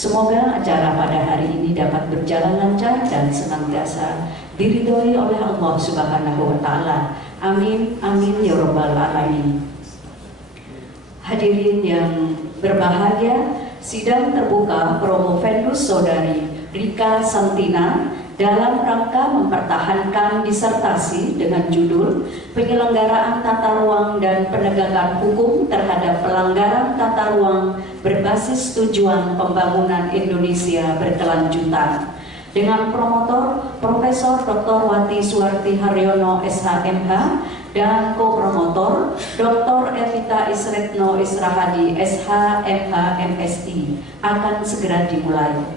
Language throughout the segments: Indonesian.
Semoga acara pada hari ini dapat berjalan lancar dan senantiasa diridhoi oleh Allah Subhanahu wa Ta'ala. Amin, amin ya Rabbal Alamin. Hadirin yang berbahagia, sidang terbuka Promovendus Saudari Rika Santina dalam rangka mempertahankan disertasi dengan judul Penyelenggaraan Tata Ruang dan Penegakan Hukum terhadap Pelanggaran Tata Ruang Berbasis Tujuan Pembangunan Indonesia Berkelanjutan dengan promotor Profesor Dr. Wati Suwarti Haryono SHMH dan co-promotor Dr. Evita Isretno Israhadi SHMH MSI akan segera dimulai.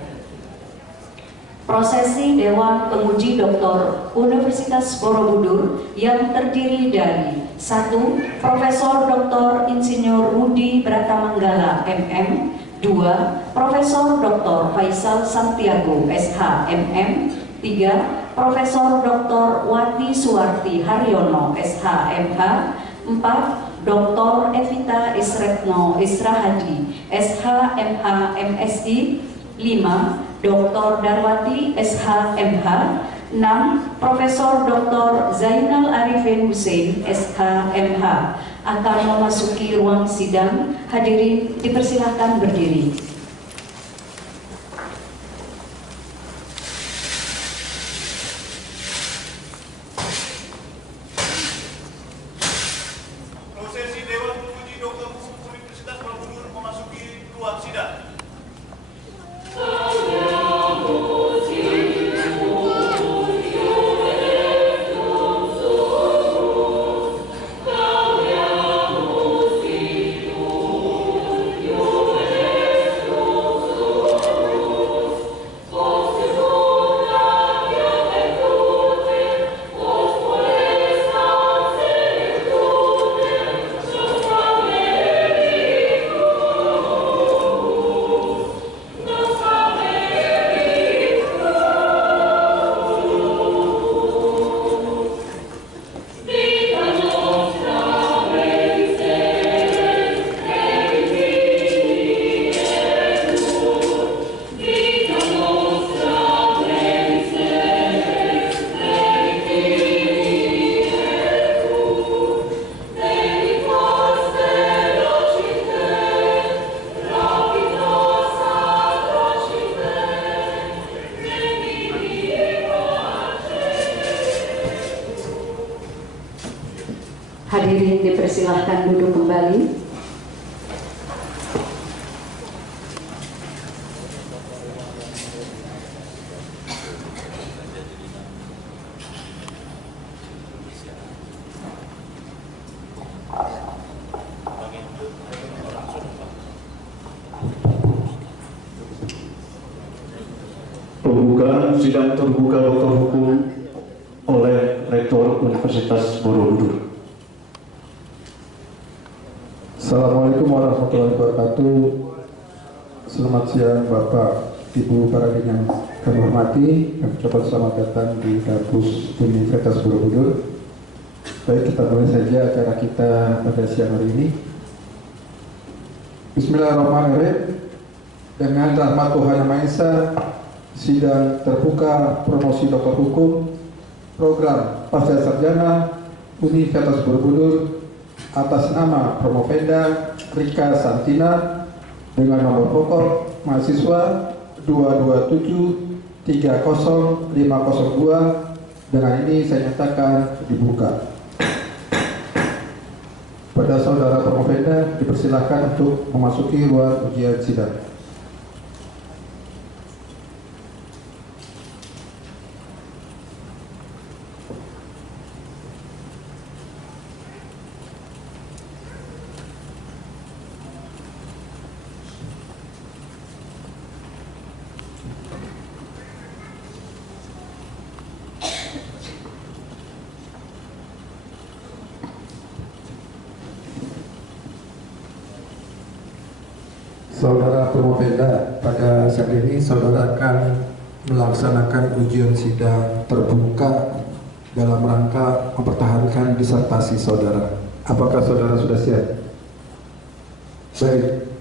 Prosesi Dewan Penguji Doktor Universitas Borobudur yang terdiri dari 1. Profesor Dr. Insinyur Rudi Bratamanggala MM, 2. Profesor Dr. Faisal Santiago SH MM, 3. Profesor Dr. Wati Suwarti Haryono SH MH, 4. Dr. Evita Isretno Israhadi SH MH MSI, 5. Dr. Darwati SH MH, 6. Profesor Dr. Zainal Arifin Hussein SH MH akan memasuki ruang sidang. Hadirin dipersilahkan berdiri. Prosesi Dewan Penguji Doktor Universitas Borobudur memasuki ruang sidang. Hadirin dipersilahkan duduk kembali. Pembukaan sidang terbuka Doktor Hukum oleh Rektor Universitas Borobudur. Assalamualaikum warahmatullahi wabarakatuh. Selamat siang Bapak, Ibu, para yang kami hormati. Kami ucapkan selamat datang di kampus Universitas Borobudur. Baik, kita mulai saja acara kita pada siang hari ini. Bismillahirrahmanirrahim. Dengan rahmat Tuhan Yang Maha Esa, sidang terbuka promosi Doktor Hukum Program Pasca Sarjana Universitas Borobudur atas nama Promovenda Rika Santina dengan nomor pokok mahasiswa 227-30502. Dengan ini saya nyatakan dibuka. Pada saudara Promovenda dipersilahkan untuk memasuki ruang ujian sidang. Saudara Promovenda, pada saat ini saudara akan melaksanakan ujian sidang terbuka dalam rangka mempertahankan disertasi saudara. Apakah saudara sudah siap? Baik.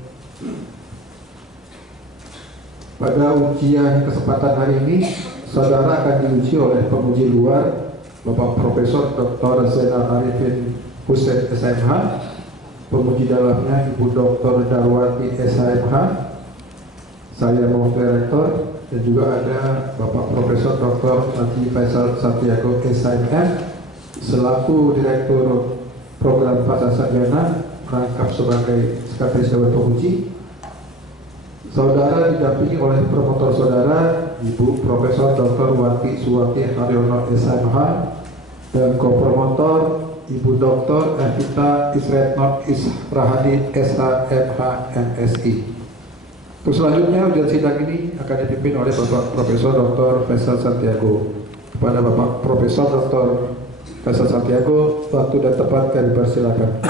Pada ujian kesempatan hari ini, saudara akan diuji oleh penguji luar, Bapak Profesor Dr. Zainal Arifin Hussein SMH, penguji dalamnya Ibu Dr. Darwati SMH, saya mewakili rektor, dan juga ada Bapak Profesor Dr. Haji Faisal Santiago SMM selaku Direktur Program Pasca Sarjana merangkap sebagai sekretaris Dewan Penguji. Saudara didampingi oleh promotor saudara Ibu Profesor Dr. Wati Suwati Haryono SMH dan kopromotor Ibu Dr. Evita Isretno Israhadi SHMH MSI. Untuk selanjutnya ujian sidang ini akan dipimpin oleh Bapak Profesor Dr. Faisal Santiago. Kepada Bapak Profesor Dr. Faisal Santiago, waktu dan tempat kami persilakan.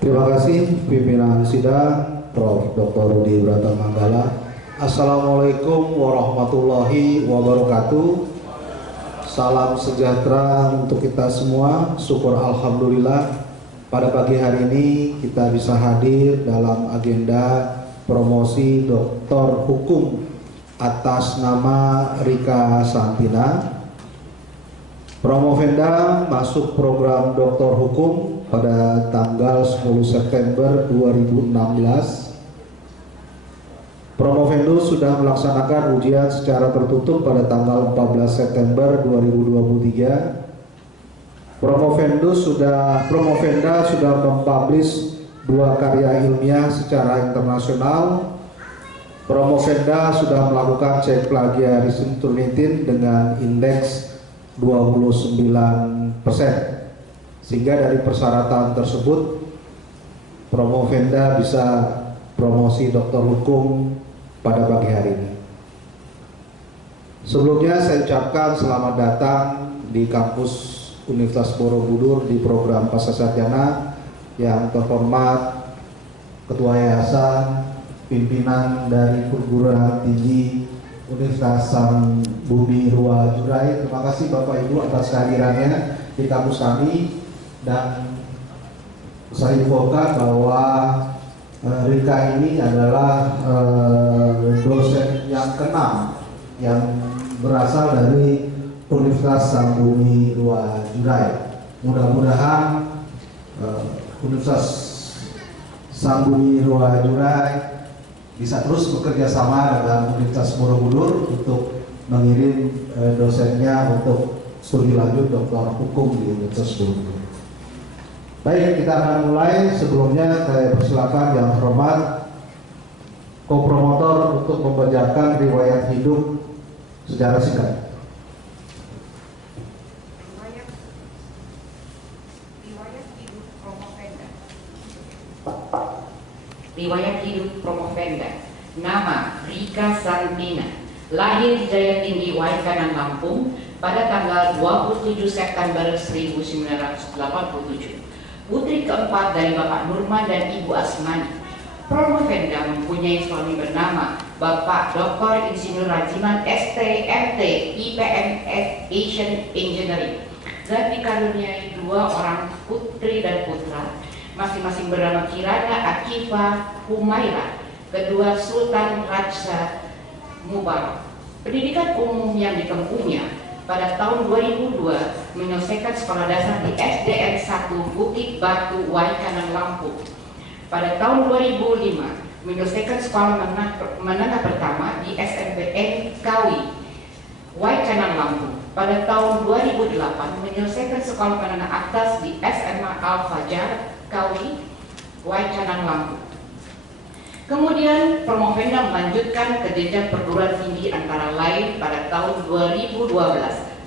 Terima kasih pimpinan sidang Prof. Dr. Rudi Bratamanggala. Assalamualaikum warahmatullahi wabarakatuh. Salam sejahtera untuk kita semua. Syukur alhamdulillah pada pagi hari ini kita bisa hadir dalam agenda promosi Doktor Hukum atas nama Rika Santina. Promovenda masuk program Doktor Hukum pada tanggal 10 September 2016. Promovendo sudah melaksanakan ujian secara tertutup pada tanggal 14 September 2023. Promovenda sudah mempublish 2 karya ilmiah secara internasional. Promovenda sudah melakukan cek plagiarisme Turnitin dengan indeks 29%. Sehingga dari persyaratan tersebut Promovenda bisa promosi doktor hukum pada pagi hari ini. Sebelumnya saya ucapkan selamat datang di kampus Universitas Borobudur di program Pasca Sarjana yang terhormat Ketua Yayasan, pimpinan dari Perguruan Tinggi Universitas Sang Bumi Rua Jurai. Terima kasih Bapak Ibu atas kehadirannya di kampus kami, dan saya infokan bahwa Rika ini adalah dosen yang ke-6 yang berasal dari Universitas Sang Bumi Rua Jurai. Mudah-mudahan Universitas Sang Bumi Rua Jurai bisa terus bekerja sama dengan Universitas Borobudur untuk mengirim dosennya untuk studi lanjut doktor hukum di Universitas Borobudur. Baik, kita akan mulai. Sebelumnya saya persilakan yang hormat kopromotor untuk membacakan riwayat hidup secara singkat. Riwayat hidup Promovenda. Nama Rika Santina. Lahir di Jayatinggi, Waikanan, Lampung pada tanggal 27 September 1987. Putri keempat dari Bapak Nurman dan Ibu Asmani. Promovenda mempunyai suami bernama Bapak Dr. Insinyur Rajiman STMT IPM Asian Engineering dan dikaruniai 2 orang putri dan putra, masing-masing bernama Kirana Akifa Humaira, kedua Sultan Raja Mubarak. Pendidikan umum yang ditempuhnya pada tahun 2002 menyelesaikan sekolah dasar di SDN 1 Bukit Batu, Waikanan, Lampung. Pada tahun 2005 menyelesaikan sekolah menengah pertama di SMPN Kawi, Waikanan, Lampung. Pada tahun 2008 menyelesaikan sekolah menengah atas di SMA Al Fajar Kawi, Waikanan, Lampung. Kemudian Promovenda melanjutkan ke jenjang perguruan tinggi antara lain pada tahun 2012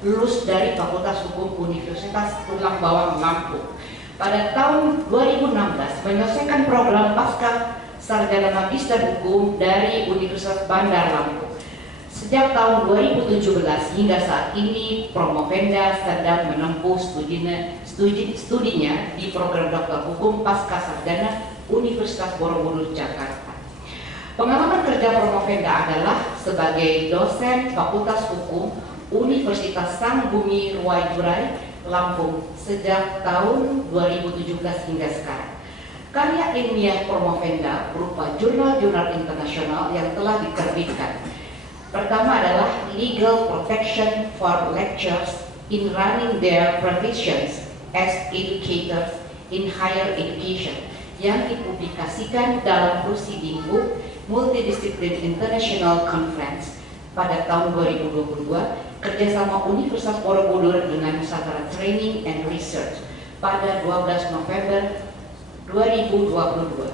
lulus dari Fakultas Hukum Universitas Tulang Bawang, Lampung. Pada tahun 2016 menyelesaikan program pasca sarjana magister hukum dari Universitas Bandar Lampung. Sejak tahun 2017 hingga saat ini Promovenda sedang menempuh studinya di program doktor hukum pasca sarjana Universitas Borobudur, Jakarta. Pengalaman kerja Promovenda adalah sebagai dosen Fakultas Hukum Universitas Sang Bumi Rua Jurai, Lampung sejak tahun 2017 hingga sekarang. Karya ilmiah Promovenda berupa jurnal-jurnal internasional yang telah diterbitkan Pertama adalah legal protection for lecturers in running their professions as educators in higher education yang dipublikasikan dalam Proceeding Book Multidiscipline International Conference pada tahun 2022 kerjasama Universitas Borobudur dengan Nusantara Training and Research pada 12 November 2022.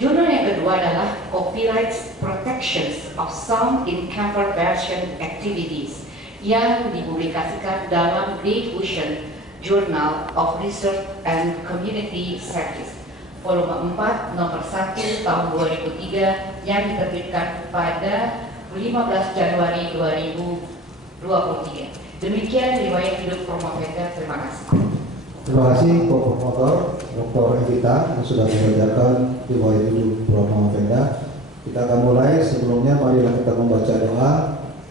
Jurnal yang kedua adalah Copyright Protections of Sound in Cover Version Activities yang dipublikasikan dalam Diffusion Journal of Research and Community Service volume 4 nomor 1 tahun 2003 yang diterbitkan pada 15 Januari 2023. Demikian riwayat hidup Promofenda. Terima kasih. Terima kasih Prof. Dr. Evita yang sudah mengajarkan riwayat hidup Promofenda. Kita akan mulai. Sebelumnya marilah kita membaca doa,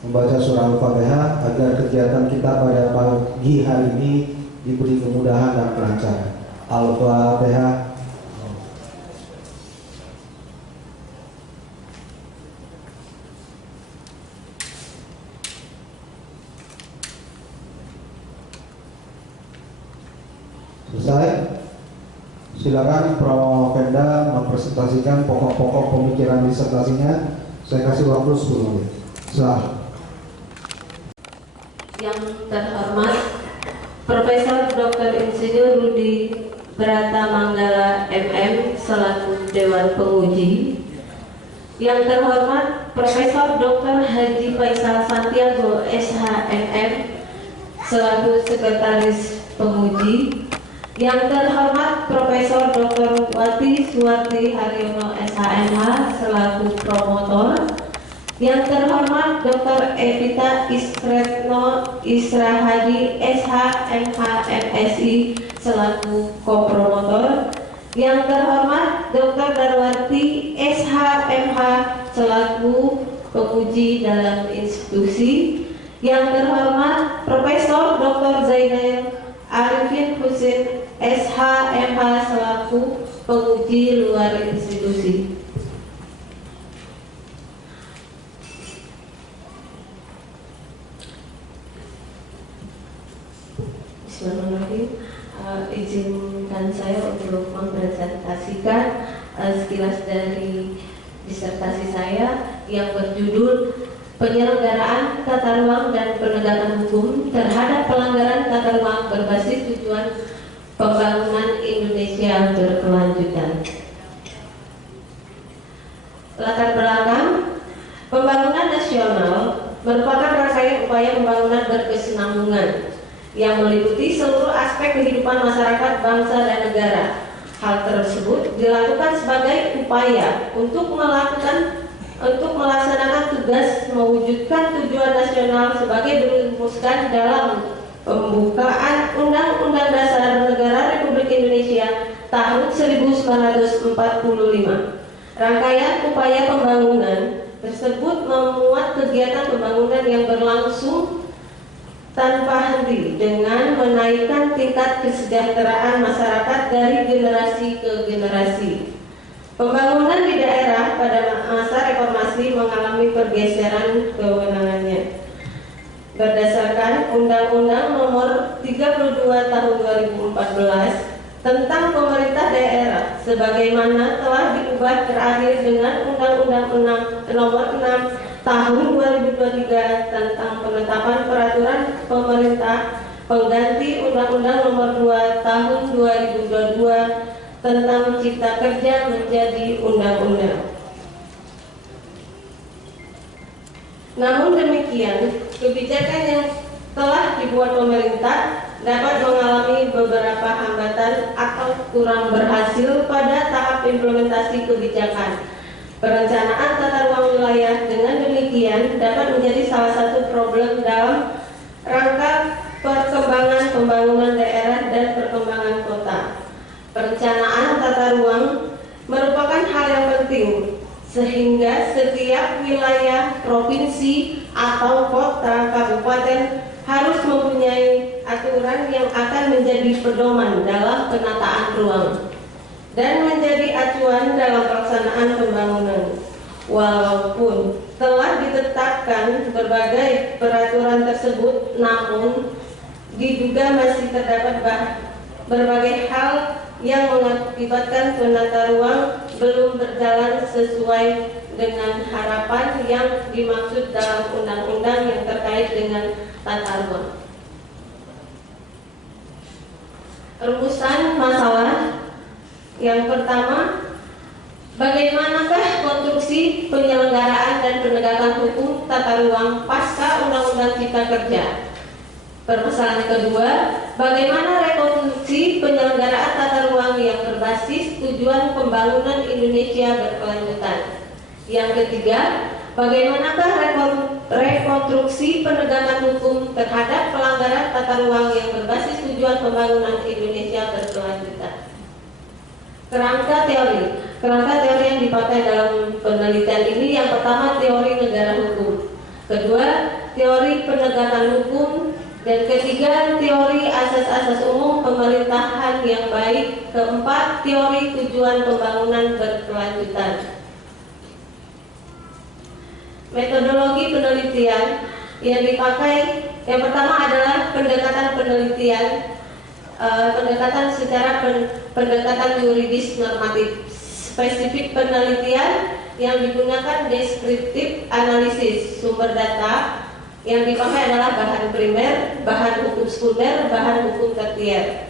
membaca surah Al-Fatihah agar kegiatan kita pada pagi hari ini diberi kemudahan dan kelancaran. Al-Fatihah. Selesai. Silakan Promofenda mempresentasikan pokok-pokok pemikiran disertasinya. Saya kasih waktu 10 menit. Silakan. Yang terhormat Profesor Dr. Insinyur Rudi Brata Manggala MM selaku Dewan Penguji. Yang terhormat Profesor Dr. Haji Faisal Santiago SHMM selaku Sekretaris Penguji. Yang terhormat Profesor Dr. Wati Suwarti Haryono SHMH selaku promotor. Yang terhormat Dr. Evita Isretno Israhadi SHMH MSI selaku kopromotor. Yang terhormat Dr. Darwati SHMH selaku penguji dalam institusi. Yang terhormat Profesor Dr. Zainal Arifin Husin SHMH selaku penguji luar institusi. Bismillahirrahmanirrahim. Izinkan saya untuk mempresentasikan sekilas dari disertasi saya yang berjudul Penyelenggaraan Tata Ruang dan Penegakan Hukum terhadap Pelanggaran Tata Ruang berbasis tujuan pembangunan Indonesia berkelanjutan. Latar belakang pembangunan nasional merupakan rangkaian upaya pembangunan berkesinambungan yang meliputi seluruh aspek kehidupan masyarakat, bangsa, dan negara. Hal tersebut dilakukan sebagai upaya untuk melaksanakan tugas mewujudkan tujuan nasional sebagai dirumuskan dalam pembukaan Undang-Undang Dasar Negara Republik Indonesia tahun 1945. Rangkaian upaya pembangunan tersebut memuat kegiatan pembangunan yang berlangsung tanpa henti dengan menaikkan tingkat kesejahteraan masyarakat dari generasi ke generasi. Pembangunan di daerah pada masa reformasi mengalami pergeseran kewenangannya. Berdasarkan Undang-Undang Nomor 32 Tahun 2014 tentang Pemerintah Daerah, sebagaimana telah diubah terakhir dengan Undang-Undang Nomor 6 Tahun 2023 tentang penetapan peraturan pemerintah pengganti Undang-Undang Nomor 2 Tahun 2022 tentang Cipta Kerja menjadi undang-undang. Namun demikian, kebijakan yang telah dibuat pemerintah dapat mengalami beberapa hambatan atau kurang berhasil pada tahap implementasi kebijakan. Perencanaan tata ruang wilayah dengan demikian dapat menjadi salah satu problem dalam rangka perkembangan pembangunan daerah dan perkembangan kota. Perencanaan tata ruang merupakan hal yang penting sehingga setiap wilayah, provinsi, atau kota, kabupaten harus mempunyai aturan yang akan menjadi pedoman dalam penataan ruang dan menjadi acuan dalam pelaksanaan pembangunan. Walaupun telah ditetapkan berbagai peraturan tersebut, namun diduga masih terdapat berbagai hal yang mengakibatkan penata ruang belum berjalan sesuai dengan harapan yang dimaksud dalam undang-undang yang terkait dengan tata ruang. Rumusan masalah yang pertama, bagaimanakah konstruksi penyelenggaraan dan penegakan hukum tata ruang pasca Undang-Undang Cipta Kerja? Permasalahan kedua, bagaimana rekonstruksi penyelenggaraan tata ruang yang berbasis tujuan pembangunan Indonesia berkelanjutan? Yang ketiga, bagaimanakah rekonstruksi penegakan hukum terhadap pelanggaran tata ruang yang berbasis tujuan pembangunan Indonesia berkelanjutan? Kerangka teori yang dipakai dalam penelitian ini, yang pertama teori negara hukum, kedua teori penegakan hukum, dan ketiga teori asas-asas umum pemerintahan yang baik, keempat teori tujuan pembangunan berkelanjutan. Metodologi penelitian yang dipakai yang pertama adalah pendekatan penelitian, pendekatan yuridis normatif. Spesifik penelitian yang digunakan deskriptif analisis sumber data, yang dipakai adalah bahan primer, bahan hukum sekunder, bahan hukum tersier.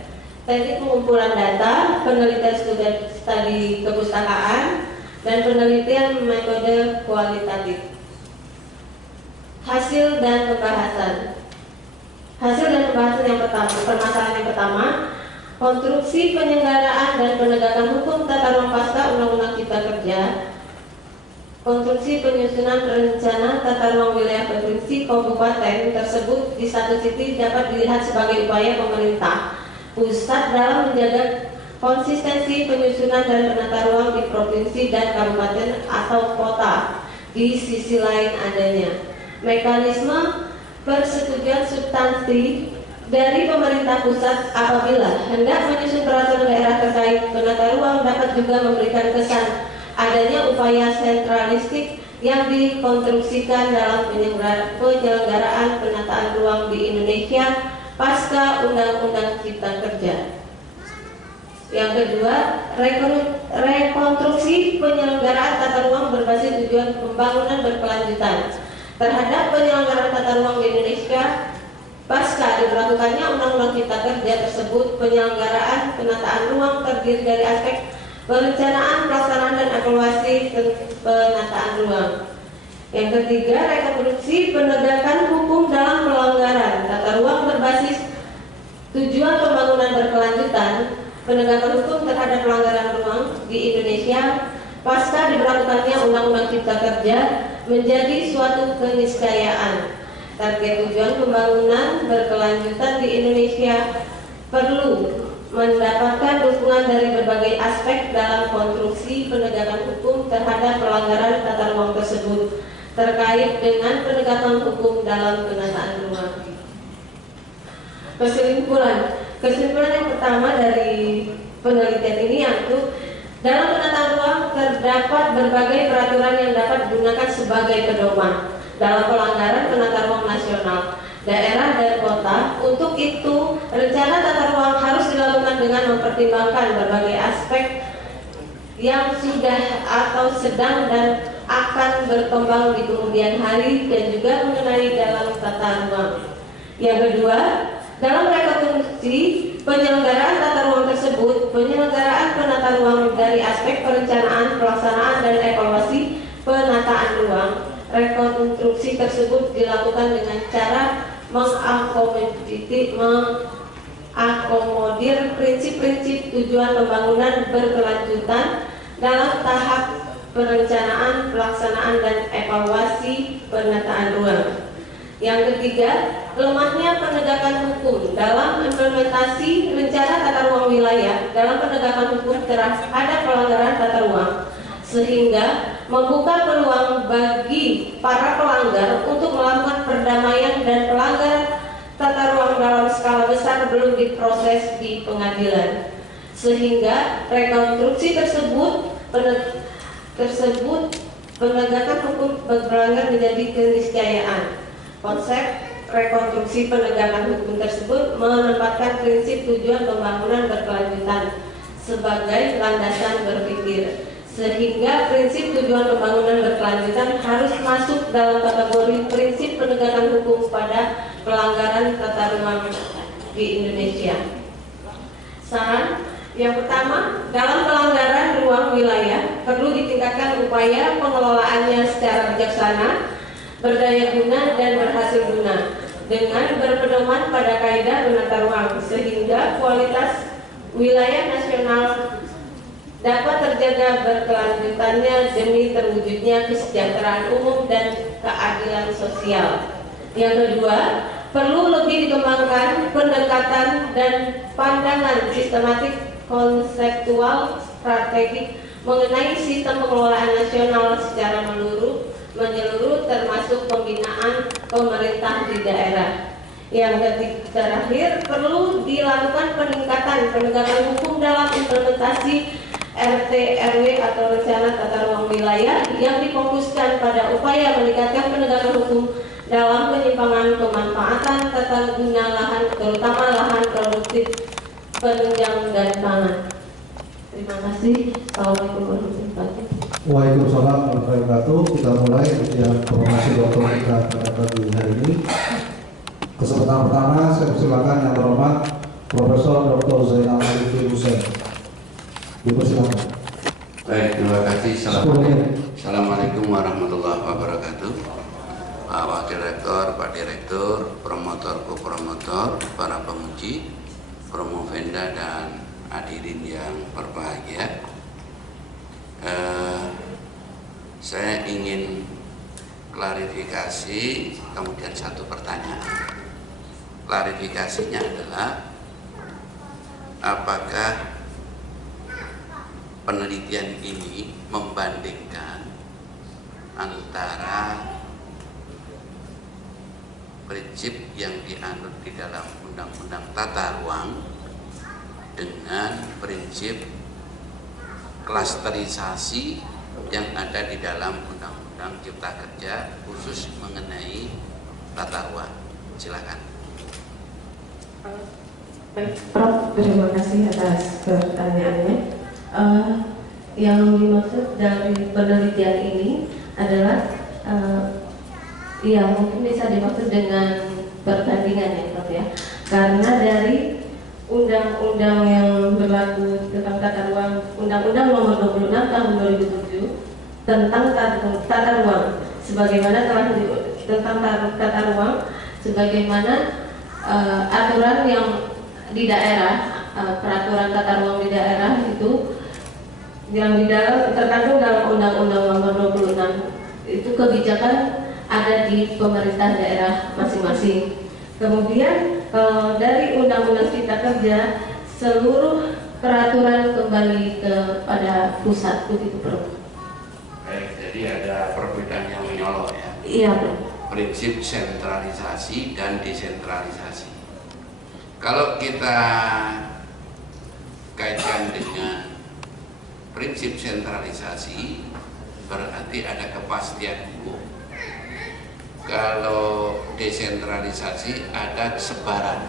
Teknik pengumpulan data, penelitian studi kepustakaan, dan penelitian metode kualitatif. Hasil dan pembahasan yang pertama, permasalahan yang pertama, konstruksi penyelenggaraan dan penegakan hukum tata ruang pasca Undang-Undang Cipta Kerja. Konstruksi penyusunan rencana tata ruang wilayah provinsi kabupaten tersebut di satu sisi dapat dilihat sebagai upaya pemerintah pusat dalam menjaga konsistensi penyusunan dan penata ruang di provinsi dan kabupaten atau kota. Di sisi lain adanya mekanisme persetujuan substansi dari pemerintah pusat apabila hendak menyusun peraturan daerah terkait penata ruang dapat juga memberikan kesan adanya upaya sentralistik yang dikonstruksikan dalam penyelenggaraan penataan ruang di Indonesia pasca Undang-Undang Cipta Kerja. Yang kedua, rekonstruksi penyelenggaraan tata ruang berbasis tujuan pembangunan berkelanjutan terhadap penyelenggaraan tata ruang di Indonesia pasca diberlakukannya Undang-Undang Cipta Kerja tersebut. Penyelenggaraan penataan ruang terdiri dari aspek perencanaan, pelaksanaan, dan evaluasi penataan ruang. Yang ketiga, rekonstruksi penegakan hukum dalam pelanggaran tata ruang berbasis tujuan pembangunan berkelanjutan. Penegakan hukum terhadap pelanggaran ruang di Indonesia pasca diberlakukannya Undang-Undang Cipta Kerja menjadi suatu keniscayaan. Target tujuan pembangunan berkelanjutan di Indonesia perlu mendapatkan dukungan dari berbagai aspek dalam konstruksi penegakan hukum terhadap pelanggaran tata ruang tersebut terkait dengan penegakan hukum dalam penataan ruang. Kesimpulan yang pertama dari penelitian ini yaitu dalam penataan ruang terdapat berbagai peraturan yang dapat digunakan sebagai pedoman dalam pelanggaran penata ruang nasional, daerah, dan kota. Untuk itu, rencana tata ruang harus dilakukan dengan mempertimbangkan berbagai aspek yang sudah atau sedang dan akan berkembang di kemudian hari dan juga mengenai dalam tata ruang. Yang kedua, dalam rekonstruksi penyelenggaraan tata ruang tersebut, penyelenggaraan penata ruang dari aspek perencanaan, pelaksanaan, dan evaluasi penataan ruang. Rekonstruksi tersebut dilakukan dengan cara mengakomodir prinsip-prinsip tujuan pembangunan berkelanjutan dalam tahap perencanaan, pelaksanaan, dan evaluasi penataan ruang. Yang ketiga, lemahnya penegakan hukum dalam implementasi rencana tata ruang wilayah dalam penegakan hukum terhadap pelanggaran tata ruang, sehingga membuka peluang bagi para pelanggar untuk melakukan perdamaian dan pelanggaran tata ruang dalam skala besar belum diproses di pengadilan, sehingga rekonstruksi tersebut penegakan hukum berkelanggar menjadi keniscayaan. Konsep rekonstruksi penegakan hukum tersebut menempatkan prinsip tujuan pembangunan berkelanjutan sebagai landasan berpikir, sehingga prinsip tujuan pembangunan berkelanjutan harus masuk dalam kategori prinsip penegakan hukum pada pelanggaran tata ruang di Indonesia. Saran yang pertama, dalam pelanggaran ruang wilayah perlu ditingkatkan upaya pengelolaannya secara bijaksana, berdaya guna dan berhasil guna dengan berpedoman pada kaidah menata ruang, sehingga kualitas wilayah nasional dapat terjaga berkelanjutannya demi terwujudnya kesejahteraan umum dan keadilan sosial. Yang kedua, perlu lebih dikembangkan pendekatan dan pandangan sistematik konseptual strategik mengenai sistem pengelolaan nasional secara menyeluruh termasuk pembinaan pemerintah di daerah. Yang terakhir, perlu dilakukan peningkatan penegakan hukum dalam implementasi RT RW atau rencana tata ruang wilayah yang difokuskan pada upaya meningkatkan penegakan hukum dalam penyimpangan pemanfaatan tata guna lahan, terutama lahan produktif penunjang dan pangan. Terima kasih. Assalamualaikum warahmatullahi wabarakatuh. Waalaikumsalam warahmatullahi wabarakatuh. Kita mulai ujian formasi dokter kita pada pagi hari ini. Kesempatan pertama saya persilakan yang terhormat Profesor Dr. Zainal Arifin Hussein. Dipersilakan. Baik, terima kasih. Assalamualaikum warahmatullahi wabarakatuh. Pak Wakil Rektor, Pak Direktur, promotor, kopromotor, para penguji, promovenda dan hadirin yang berbahagia. Saya ingin klarifikasi, kemudian satu pertanyaan. Klarifikasinya adalah apakah penelitian ini membandingkan antara prinsip yang dianut di dalam Undang-Undang Tata Ruang dengan prinsip klasterisasi yang ada di dalam Undang-Undang Cipta Kerja khusus mengenai tata ruang. Silakan. Baik, Prof, terima kasih atas pertanyaannya. Yang dimaksud dari penelitian ini adalah ya mungkin bisa dimaksud dengan perbandingan ya Prof ya, karena dari undang-undang yang berlaku tentang tata ruang, Undang-Undang Nomor 26 Tahun 2007 tentang tata ruang, sebagaimana tentang tata ruang, sebagaimana aturan yang di daerah, peraturan tata ruang di daerah itu yang di dalam terkandung dalam Undang-Undang Nomor 26 itu kebijakan ada di pemerintah daerah masing-masing. Kemudian dari Undang-Undang Cipta Kerja seluruh peraturan kembali kepada pusat, begitu Prof. Baik, jadi ada perbedaan yang menyolok ya. Iya Prof. Prinsip sentralisasi dan desentralisasi. Kalau kita kaitkan dengan prinsip sentralisasi, berarti ada kepastian hukum. Kalau desentralisasi ada sebaran,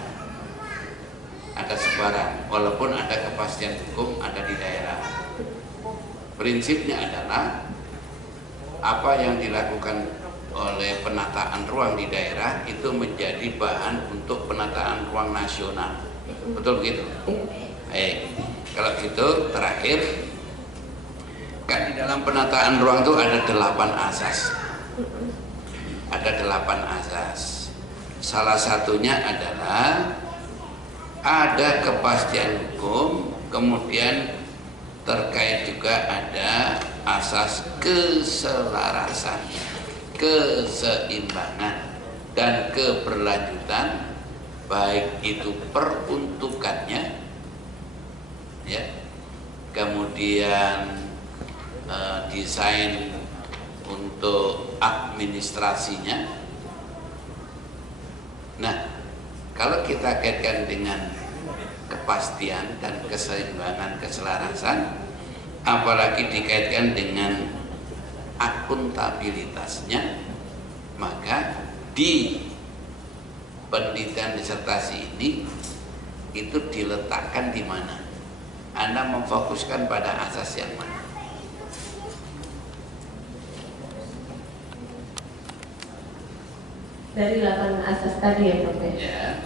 walaupun ada kepastian hukum ada di daerah. Prinsipnya adalah apa yang dilakukan oleh penataan ruang di daerah itu menjadi bahan untuk penataan ruang nasional. Betul begitu? Baik. Kalau gitu terakhir, kan di dalam penataan ruang itu ada 8 asas. Ada 8 asas. Salah satunya adalah ada kepastian hukum, kemudian terkait juga ada asas keselarasan, keseimbangan dan keberlanjutan, baik itu peruntukannya ya, kemudian desain untuk administrasinya. Nah, kalau kita kaitkan dengan kepastian dan keseimbangan, keselarasan, apalagi dikaitkan dengan akuntabilitasnya, maka di penelitian disertasi ini itu diletakkan di mana? Anda memfokuskan pada asas yang mana? Dari 8 asas tadi ya Prof. Ya,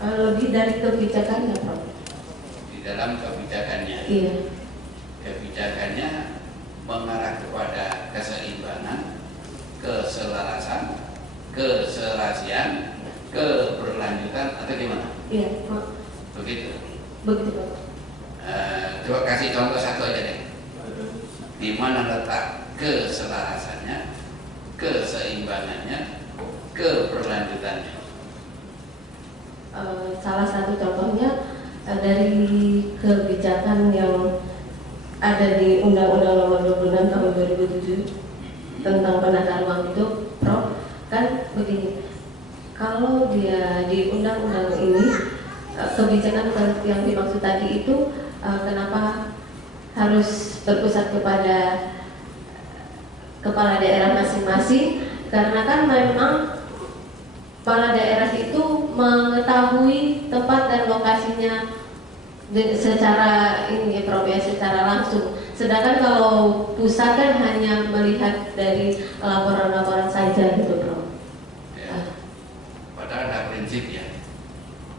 Lebih dari kebijakannya Prof. di dalam kebijakannya. Iya. Kebijakannya mengarah kepada keseimbangan, keselarasan, keserasian, keberlanjutan, atau gimana? Iya, Begitu. begitu Prof. Coba kasih contoh satu aja deh. Di mana letak keselarasannya, keseimbangannya, keberlanjutannya? Salah satu contohnya dari kebijakan yang ada di Undang-Undang Nomor 26 Tahun 2007 tentang penata ruang itu, Prof, kan begini. Kalau dia di undang-undang ini kebijakan yang dimaksud tadi itu kenapa harus berpusat kepada kepala daerah masing-masing? Karena kan memang kepala daerah itu mengetahui tempat dan lokasinya secara ini Prof ya, secara langsung. Sedangkan kalau pusat kan hanya melihat dari laporan-laporan saja gitu Prof. Ya. Padahal ada prinsip ya,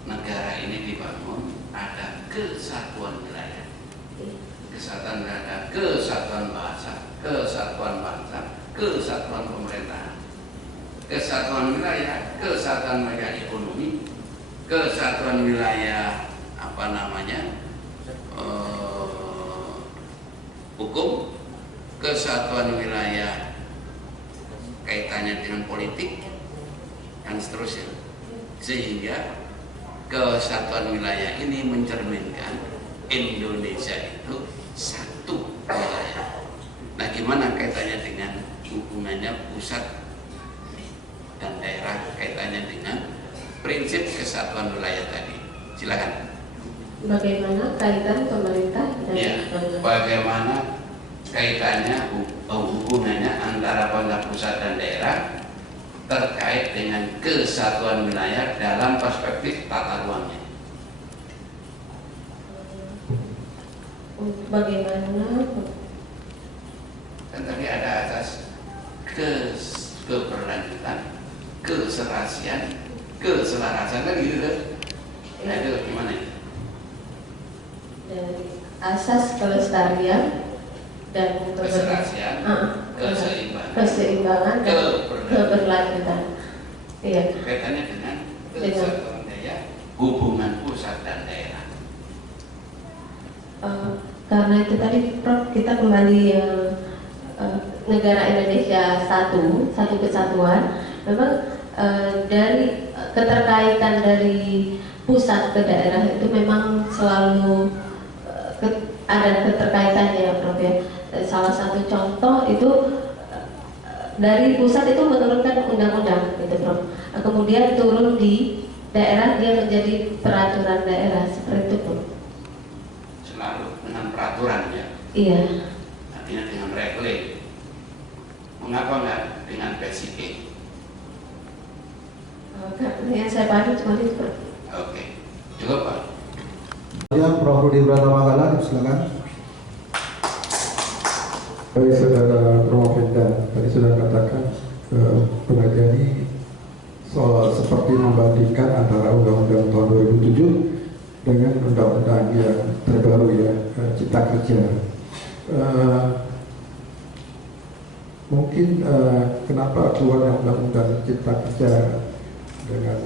negara ini dibangun ada kesatuan wilayah, kesatuan wilayah, kesatuan bahasa, kesatuan bangsa, kesatuan pemerintahan, kesatuan wilayah, kesatuan wilayah ekonomi, kesatuan wilayah hukum, kesatuan wilayah kaitannya dengan politik, dan seterusnya. Sehingga kesatuan wilayah ini mencerminkan Indonesia itu satu wilayah. Nah, gimana kaitannya dengan hubungannya pusat dan daerah, kaitannya dengan prinsip kesatuan wilayah tadi? Silakan. Bagaimana kaitan pemerintah dan Bagaimana kaitannya hubungannya antara pemerintah pusat dan daerah terkait dengan kesatuan wilayah dalam perspektif tata ruangnya? Bagaimana? Dan tadi ada asas keberlanjutan, keserasian, keselarasan, kan gitu kan? Nah, itu gimana itu? Dari asas kelestarian dan Keserasian, keseimbangan dan keberlanjutan. Iya. Kaitannya dengan kesatuan daya, hubungan pusat dan daerah. Karena itu tadi Prof, kita kembali negara Indonesia satu kesatuan. Memang dari keterkaitan dari pusat ke daerah itu memang selalu ada keterkaitannya ya Prof ya. Salah satu contoh itu dari pusat itu menurunkan undang-undang gitu Prof. Kemudian turun di daerah dia menjadi peraturan daerah seperti itu Prof. Selalu dengan peraturan ya. Iya. Artinya dengan regling. Mengapa enggak dengan PCP? Karena yang saya pahami cuma itu Prof. Oke, cukup Pak. Ya, Prof. Rudi Pratama, silakan. Baik, Saudara Provenda, tadi sudah katakan pengajian ini soal seperti membandingkan antara Undang-Undang tahun 2007 dengan Undang-Undang yang terbaru ya, Cipta Kerja. Mungkin kenapa keluarnya Undang-Undang Cipta Kerja dengan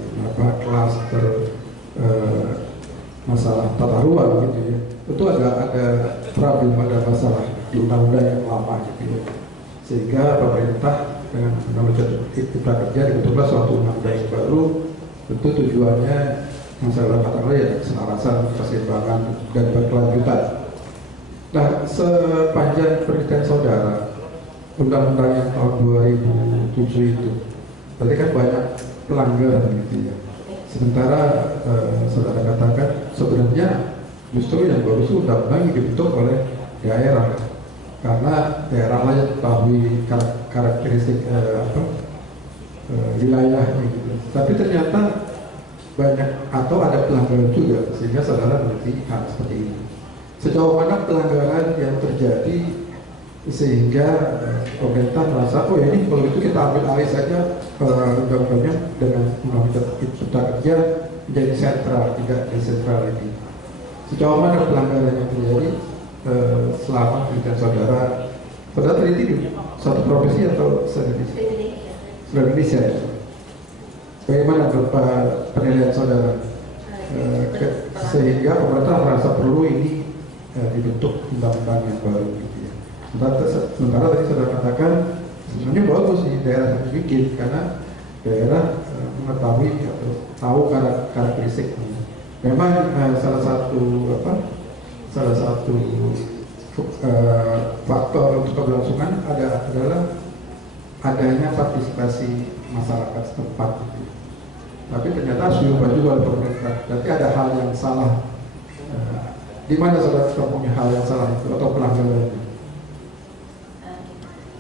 klaster masalah tata ruang gitu ya, itu ada problem, ada masalah di undang-undang yang lama gitu ya, sehingga pemerintah dengan Undang-Undang Cipta Kerja dibentuklah suatu undang-undang yang baru. Tentu tujuannya yang saya katakan ya keselarasan, keseimbangan dan berkelanjutan. Nah, sepanjang penelitian saudara undang-undang yang tahun 2007 itu tadi kan banyak pelanggaran gitu ya. Sementara saudara katakan sebenarnya justru yang bagus itu undang-undang yang dibentuk oleh daerah. karena daerah lain mengetahui karakteristik wilayahnya gitu. Tapi ternyata banyak atau ada pelanggaran juga, sehingga saudara mengerti hal seperti ini. Sejauh mana pelanggaran yang terjadi sehingga pemerintah merasa, oh ya ini kalau itu kita ambil alih saja undang-undangnya dengan undang-undang cipta kerja menjadi sentral, tidak desentral lagi. Sejauh mana pelanggaran yang terjadi selama pendidikan saudara teliti di satu profesi atau se-Indonesia? Se-Indonesia ya. Bagaimana penilaian saudara sehingga pemerintah merasa perlu ini dibentuk undang-undang yang baru gitu ya. Sementara tadi saudara katakan sebenarnya bagus di daerah yang bikin karena daerah mengetahui atau tahu karakteristiknya. Memang salah satu faktor untuk keberlangsungan adalah adanya partisipasi masyarakat setempat. Gitu. Tapi ternyata harus diubah juga oleh pemerintah. Berarti ada hal yang salah. Di mana saudara punya hal yang salah itu atau pelanggaran?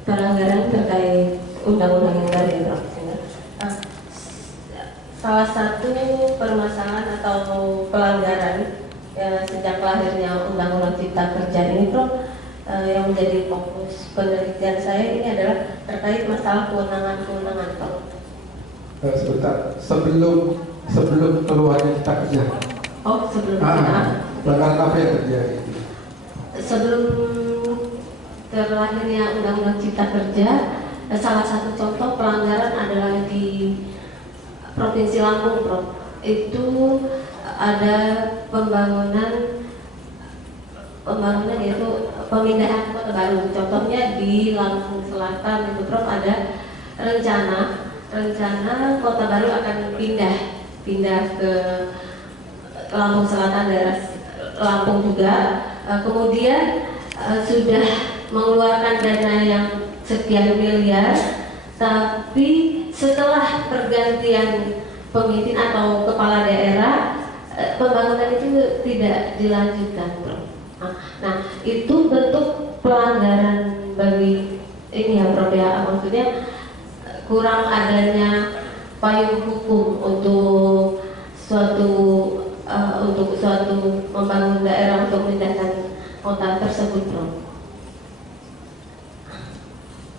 Pelanggaran terkait undang-undang yang tadi, Prof. Salah satu permasalahan atau pelanggaran sejak lahirnya Undang-Undang Cipta Kerja ini, Prof, yang menjadi fokus penelitian saya ini adalah terkait masalah kewenangan-kewenangan, Prof. Sebentar, sebelum keluarnya Cipta Kerja. Oh, sebelum pelanggaran apa yang terjadi? Sebelum terlahirnya Undang-Undang Cipta Kerja, salah satu contoh pelanggaran adalah di Provinsi Lampung, Prof. Itu ada pembangunan yaitu pemindahan kota baru. Contohnya di Lampung Selatan itu, Prof, ada rencana kota baru akan pindah ke Lampung Selatan, daerah Lampung juga. Kemudian sudah mengeluarkan dana yang sekian miliar, tapi setelah pergantian pemimpin atau kepala daerah, pembangunan itu tidak dilanjutkan, Prof. Nah, itu bentuk pelanggaran bagi ini ya, Prof, ya. Maksudnya kurang adanya payung hukum untuk suatu membangun daerah untuk memindahkan kota tersebut, Prof.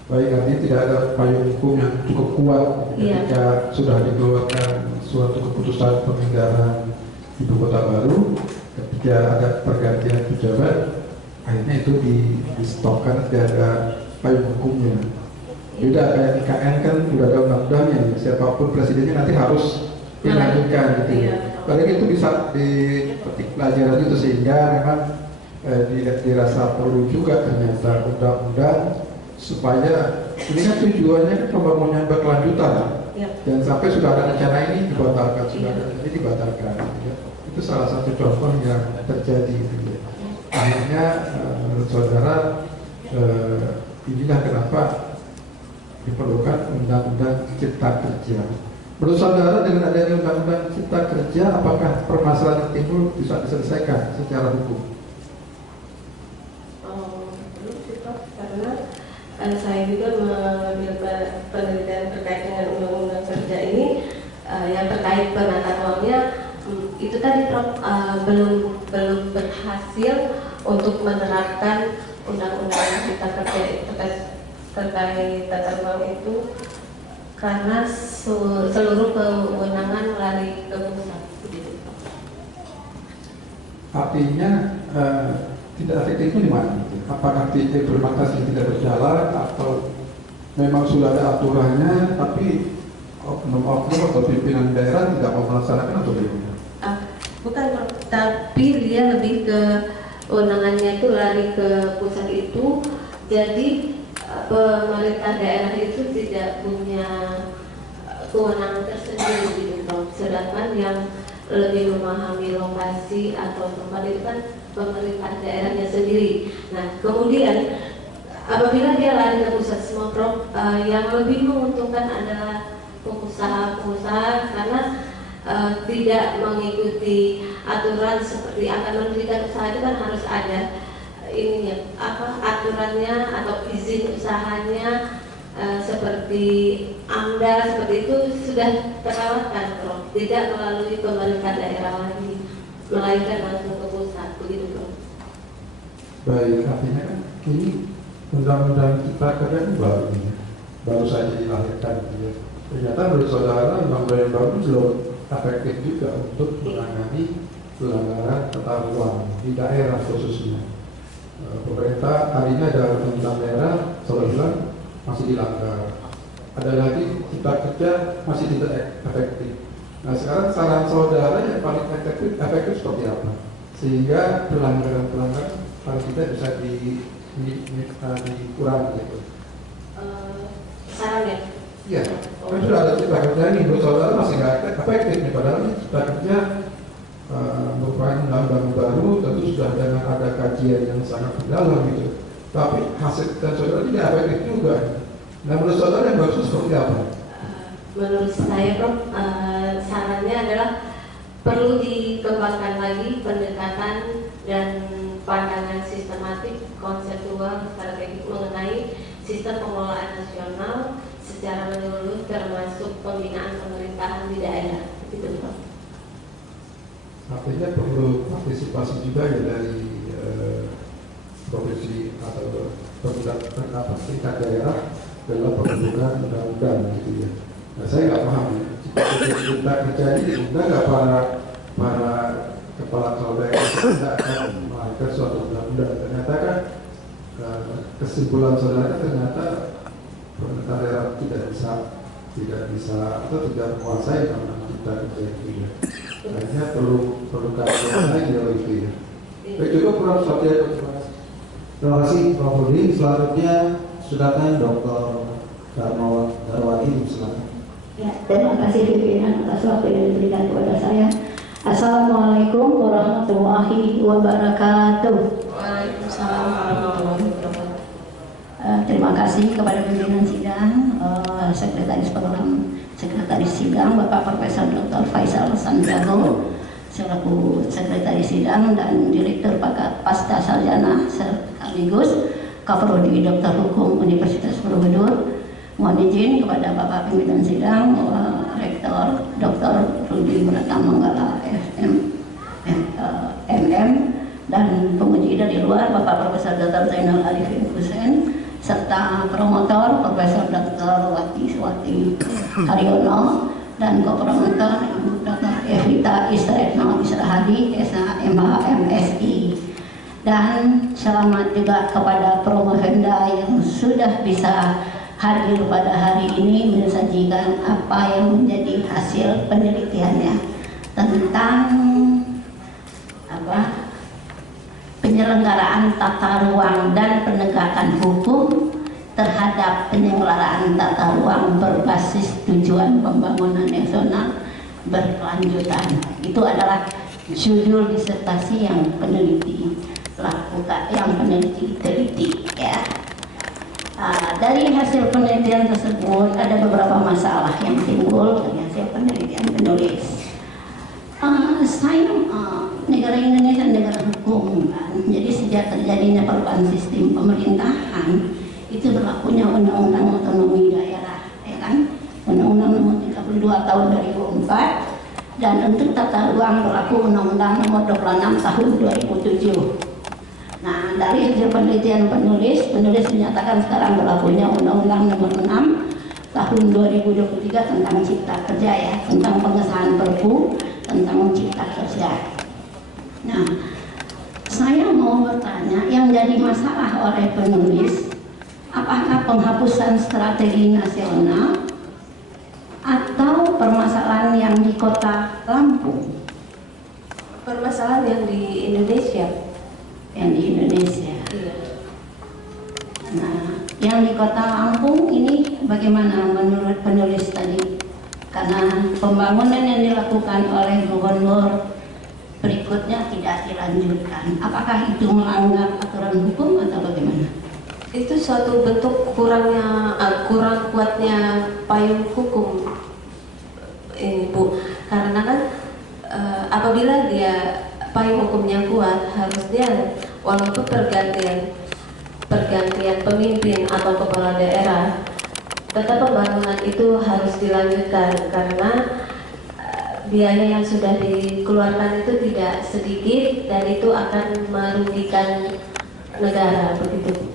Baik, artinya tidak ada payung hukum yang cukup kuat ketika sudah dikeluarkan suatu keputusan pemindahan ibu kota baru, ketika ada pergantian pejabat, akhirnya itu di-stopkan, tidak ada payung hukumnya. Beda kayak IKN kan sudah ada undang-undangnya, siapapun presidennya nanti harus dilanjutkan gitu. Padahal itu bisa dipetik pelajaran itu, sehingga memang dirasa perlu juga ternyata undang-undang supaya ini kan tujuannya pembangunan berkelanjutan. Dan sampai sudah ada rencana ini dibatalkan, ini dibatalkan. Ya. Itu salah satu contoh yang terjadi. Gitu. Akhirnya menurut saudara inilah kenapa diperlukan Undang-Undang Cipta Kerja. Menurut saudara dengan adanya Undang-Undang Cipta Kerja, apakah permasalahan yang timbul bisa diselesaikan secara hukum? Karena saya juga mengambil penelitian terkait dengan Undang-Undang Kerja ini, yang terkait penata ruangnya itu tadi, Prof, belum berhasil untuk menerapkan Undang-Undang Cipta Kerja terkait tata ruang itu karena seluruh kewenangan lari ke pusat. Artinya tidak efektifnya di mana? Apakah implementasi tidak berjalan atau memang sudah ada aturannya tapi oknum-oknum atau pimpinan daerah tidak mau melaksanakan atau bagaimana? Bukan, tapi dia lebih ke kewenangannya itu lari ke pusat itu, jadi pemerintah daerah itu tidak punya kewenangan tersendiri gitu, sedangkan yang lebih memahami lokasi atau tempat itu kan pemerintah daerahnya sendiri. Nah, kemudian apabila dia lari ke pusat semua, Prof, yang lebih menguntungkan adalah pengusaha-pengusaha karena tidak mengikuti aturan seperti akan mendirikan usaha itu kan harus ada ininya aturannya atau izin usahanya seperti AMDA seperti itu sudah terlewatkan, Prof. Tidak melalui pemerintah daerah lagi, melainkan langsung ke pusat, begitu, Prof. Baik, artinya kan ini undang-undang cipta kerja ini baru saja dilahirkan. Ya. Ternyata menurut saudara undang-undang yang baru belum efektif juga untuk menangani pelanggaran tata ruang di daerah khususnya. Pemerintah hari ini ada undang-undang daerah, saudara bilang masih dilanggar. Ada lagi cipta kerja masih tidak efektif. Nah sekarang saran saudara yang paling efektif seperti apa? Sehingga pelanggaran-pelanggaran paling tidak bisa dikurangi gitu. Sarannya? Iya, kan sudah ada cipta kerja ini, menurut saudara masih nggak efektif nih, padahal cipta kerja merupakan undang-undang baru, tentu sudah dengan ada kajian yang sangat mendalam gitu. Tapi hasil cipta saudara tidak efektif juga. Nah menurut saudara yang bagus seperti apa? Menurut saya, Prof, sarannya adalah perlu dikembangkan lagi pendekatan dan pandangan sistematik, konseptual, strategik mengenai sistem pengelolaan nasional secara menyeluruh termasuk pembinaan pemerintahan di daerah. Itu, Prof. Artinya perlu partisipasi juga ya dari provinsi atau pemerintah tingkat daerah dalam pembentukan undang-undang gitu ya. Nah saya nggak paham cipta kerja ini nggak para kepala daerah tidak akan melahirkan suatu undang-undang. Ternyata kan kesimpulan saudara ternyata pemerintah daerah tidak bisa atau tidak menguasai tentang cipta kerja itu ya. Akhirnya perlu kajian lagi itu ya. Baik, cukup Prof. Satya, terima kasih. Terima kasih Prof. Rudi. Selanjutnya silakan Dr. Darwati, silakan. Ya, terima kasih pimpinan atas waktu yang diberikan kepada saya. Assalamualaikum warahmatullahi wabarakatuh. Waalaikumsalam warahmatullahi wabarakatuh. Terima kasih kepada pimpinan sidang, sekretaris sidang Bapak Profesor Dr. Faisal Sanjago selaku sekretaris sidang dan Direktur Pasca Sarjana sekaligus Kaprodi Dr. Hukum Universitas Borobudur. Mohon izin kepada Bapak pimpinan sidang, Rektor Dr. Rudi Bratamanggala MM dan penguji dari luar Bapak Profesor Dr. Zainal Arifin Hussein serta promotor Profesor Dr. Wati Haryono dan kopromotor Ibu Dr. Evita Isretno Israhadi SHMHMSI. Dan selamat juga kepada Promovenda yang sudah bisa hadir pada hari ini menyajikan apa yang menjadi hasil penelitiannya tentang penyelenggaraan tata ruang dan penegakan hukum terhadap penyelenggaraan tata ruang berbasis tujuan pembangunan nasional berkelanjutan. Itu adalah judul disertasi yang peneliti lakukan, yang peneliti teliti ya. Dari hasil penelitian tersebut ada beberapa masalah yang timbul dari hasil penelitian penulis. Negara Indonesia negara hukum kan, jadi sejak terjadinya perubahan sistem pemerintahan itu berlakunya Undang-Undang Otonomi Daerah, ya kan? Undang-Undang Nomor 32 Tahun 2004 dan untuk tata ruang berlaku Undang-Undang Nomor 26 Tahun 2007. Nah, dari hasil penelitian penulis menyatakan sekarang berlakunya Undang-Undang Nomor 6 Tahun 2023 tentang Cipta Kerja ya, tentang pengesahan Perpu tentang Cipta Kerja. Nah, saya mau bertanya, yang jadi masalah oleh penulis, apakah penghapusan strategi nasional atau permasalahan yang di Kota Lampung? Permasalahan yang di Indonesia. Yang di Indonesia. Iya. Nah, yang di Kota Lampung ini bagaimana menurut penulis tadi? Karena pembangunan yang dilakukan oleh gubernur berikutnya tidak dilanjutkan. Apakah itu melanggar aturan hukum atau bagaimana? Itu suatu bentuk kurang kuatnya payung hukum ini, Bu. Karena kan apabila dia payung hukumnya kuat, harusnya walaupun pergantian pemimpin atau kepala daerah, tetap pembangunan itu harus dilanjutkan karena biaya yang sudah dikeluarkan itu tidak sedikit dan itu akan merugikan negara begitu.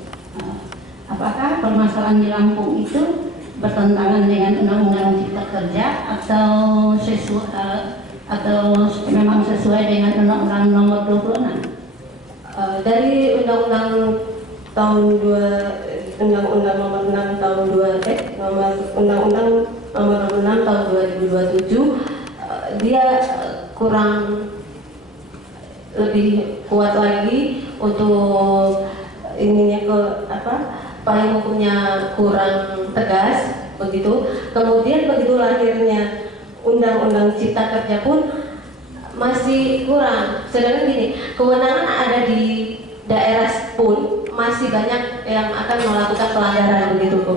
Apakah permasalahan di Lampung itu bertentangan dengan Undang-Undang Cipta Kerja atau memang sesuai dengan Undang-Undang Nomor 26? Dari Undang-Undang Nomor 6 tahun 2027 dia kurang lebih kuat lagi untuk payung hukumnya kurang tegas begitu. Kemudian begitu lahirnya Undang-Undang Cipta Kerja pun masih kurang. Sedangkan gini, kewenangan ada di daerah pun masih banyak yang akan melakukan pelanggaran begitu Bu.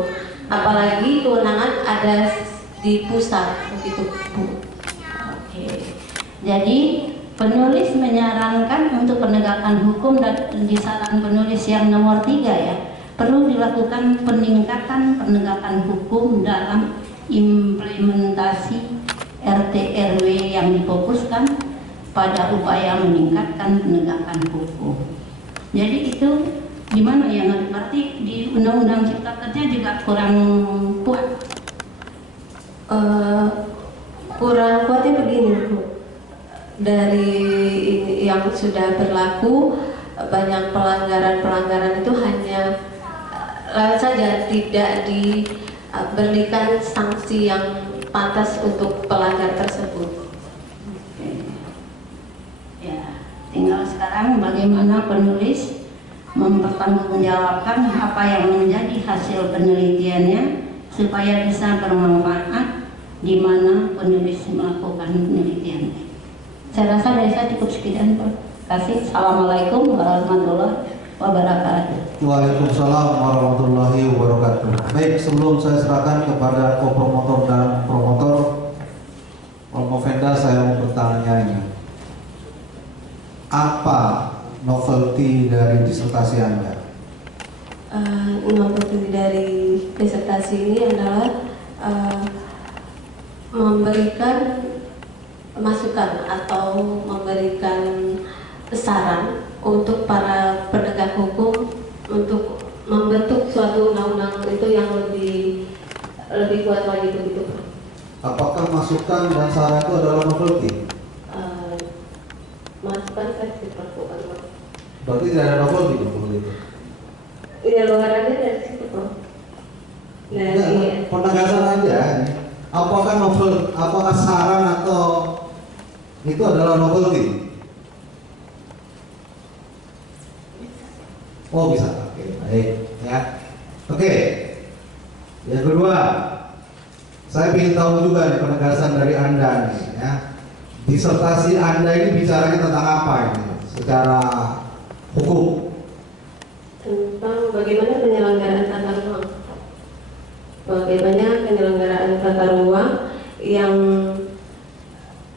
Apalagi kewenangan ada di pusat begitu Bu. Oke. Jadi penulis menyarankan untuk penegakan hukum dan di saran penulis yang nomor 3 ya, perlu dilakukan peningkatan penegakan hukum dalam implementasi RT RW yang difokuskan pada upaya meningkatkan penegakan hukum. Jadi itu gimana ya, berarti di Undang-Undang Cipta Kerja juga kurang kuat. Kurang kuatnya begini Bu. Dari yang sudah berlaku banyak pelanggaran itu hanya lewat saja, tidak diberikan sanksi yang pantas untuk pelanggar tersebut. Ya, tinggal sekarang bagaimana penulis mempertanggungjawabkan apa yang menjadi hasil penelitiannya supaya bisa bermanfaat di mana penulis melakukan penelitiannya. Saya rasa dari saya cukup sekian, Pak. Terima kasih. Assalamualaikum warahmatullahi wabarakatuh. Waalaikumsalam warahmatullahi wabarakatuh. Baik, sebelum saya serahkan kepada co-promotor dan promotor, Movenda, saya mau bertanya ini. Apa novelty dari disertasi Anda? Novelty dari disertasi ini adalah memberikan masukan atau memberikan saran untuk para penegak hukum untuk membentuk suatu undang-undang itu yang lebih kuat lagi begitu. Apakah masukan dan saran itu adalah novelty? Masukan saya diperlukan. Berarti tidak ada novelty itu? Iya, luarannya dari situ Pak. Dari Penegasan aja. Apakah saran atau itu adalah novelty? Oh, bisa. Oke, baik ya. Oke. Yang kedua, saya ingin tahu juga nih penegasan dari Anda nih ya. Disertasi Anda ini bicaranya tentang apa ini secara hukum? Tentang bagaimana penyelenggaraan tata ruang. Bagaimana penyelenggaraan tata ruang yang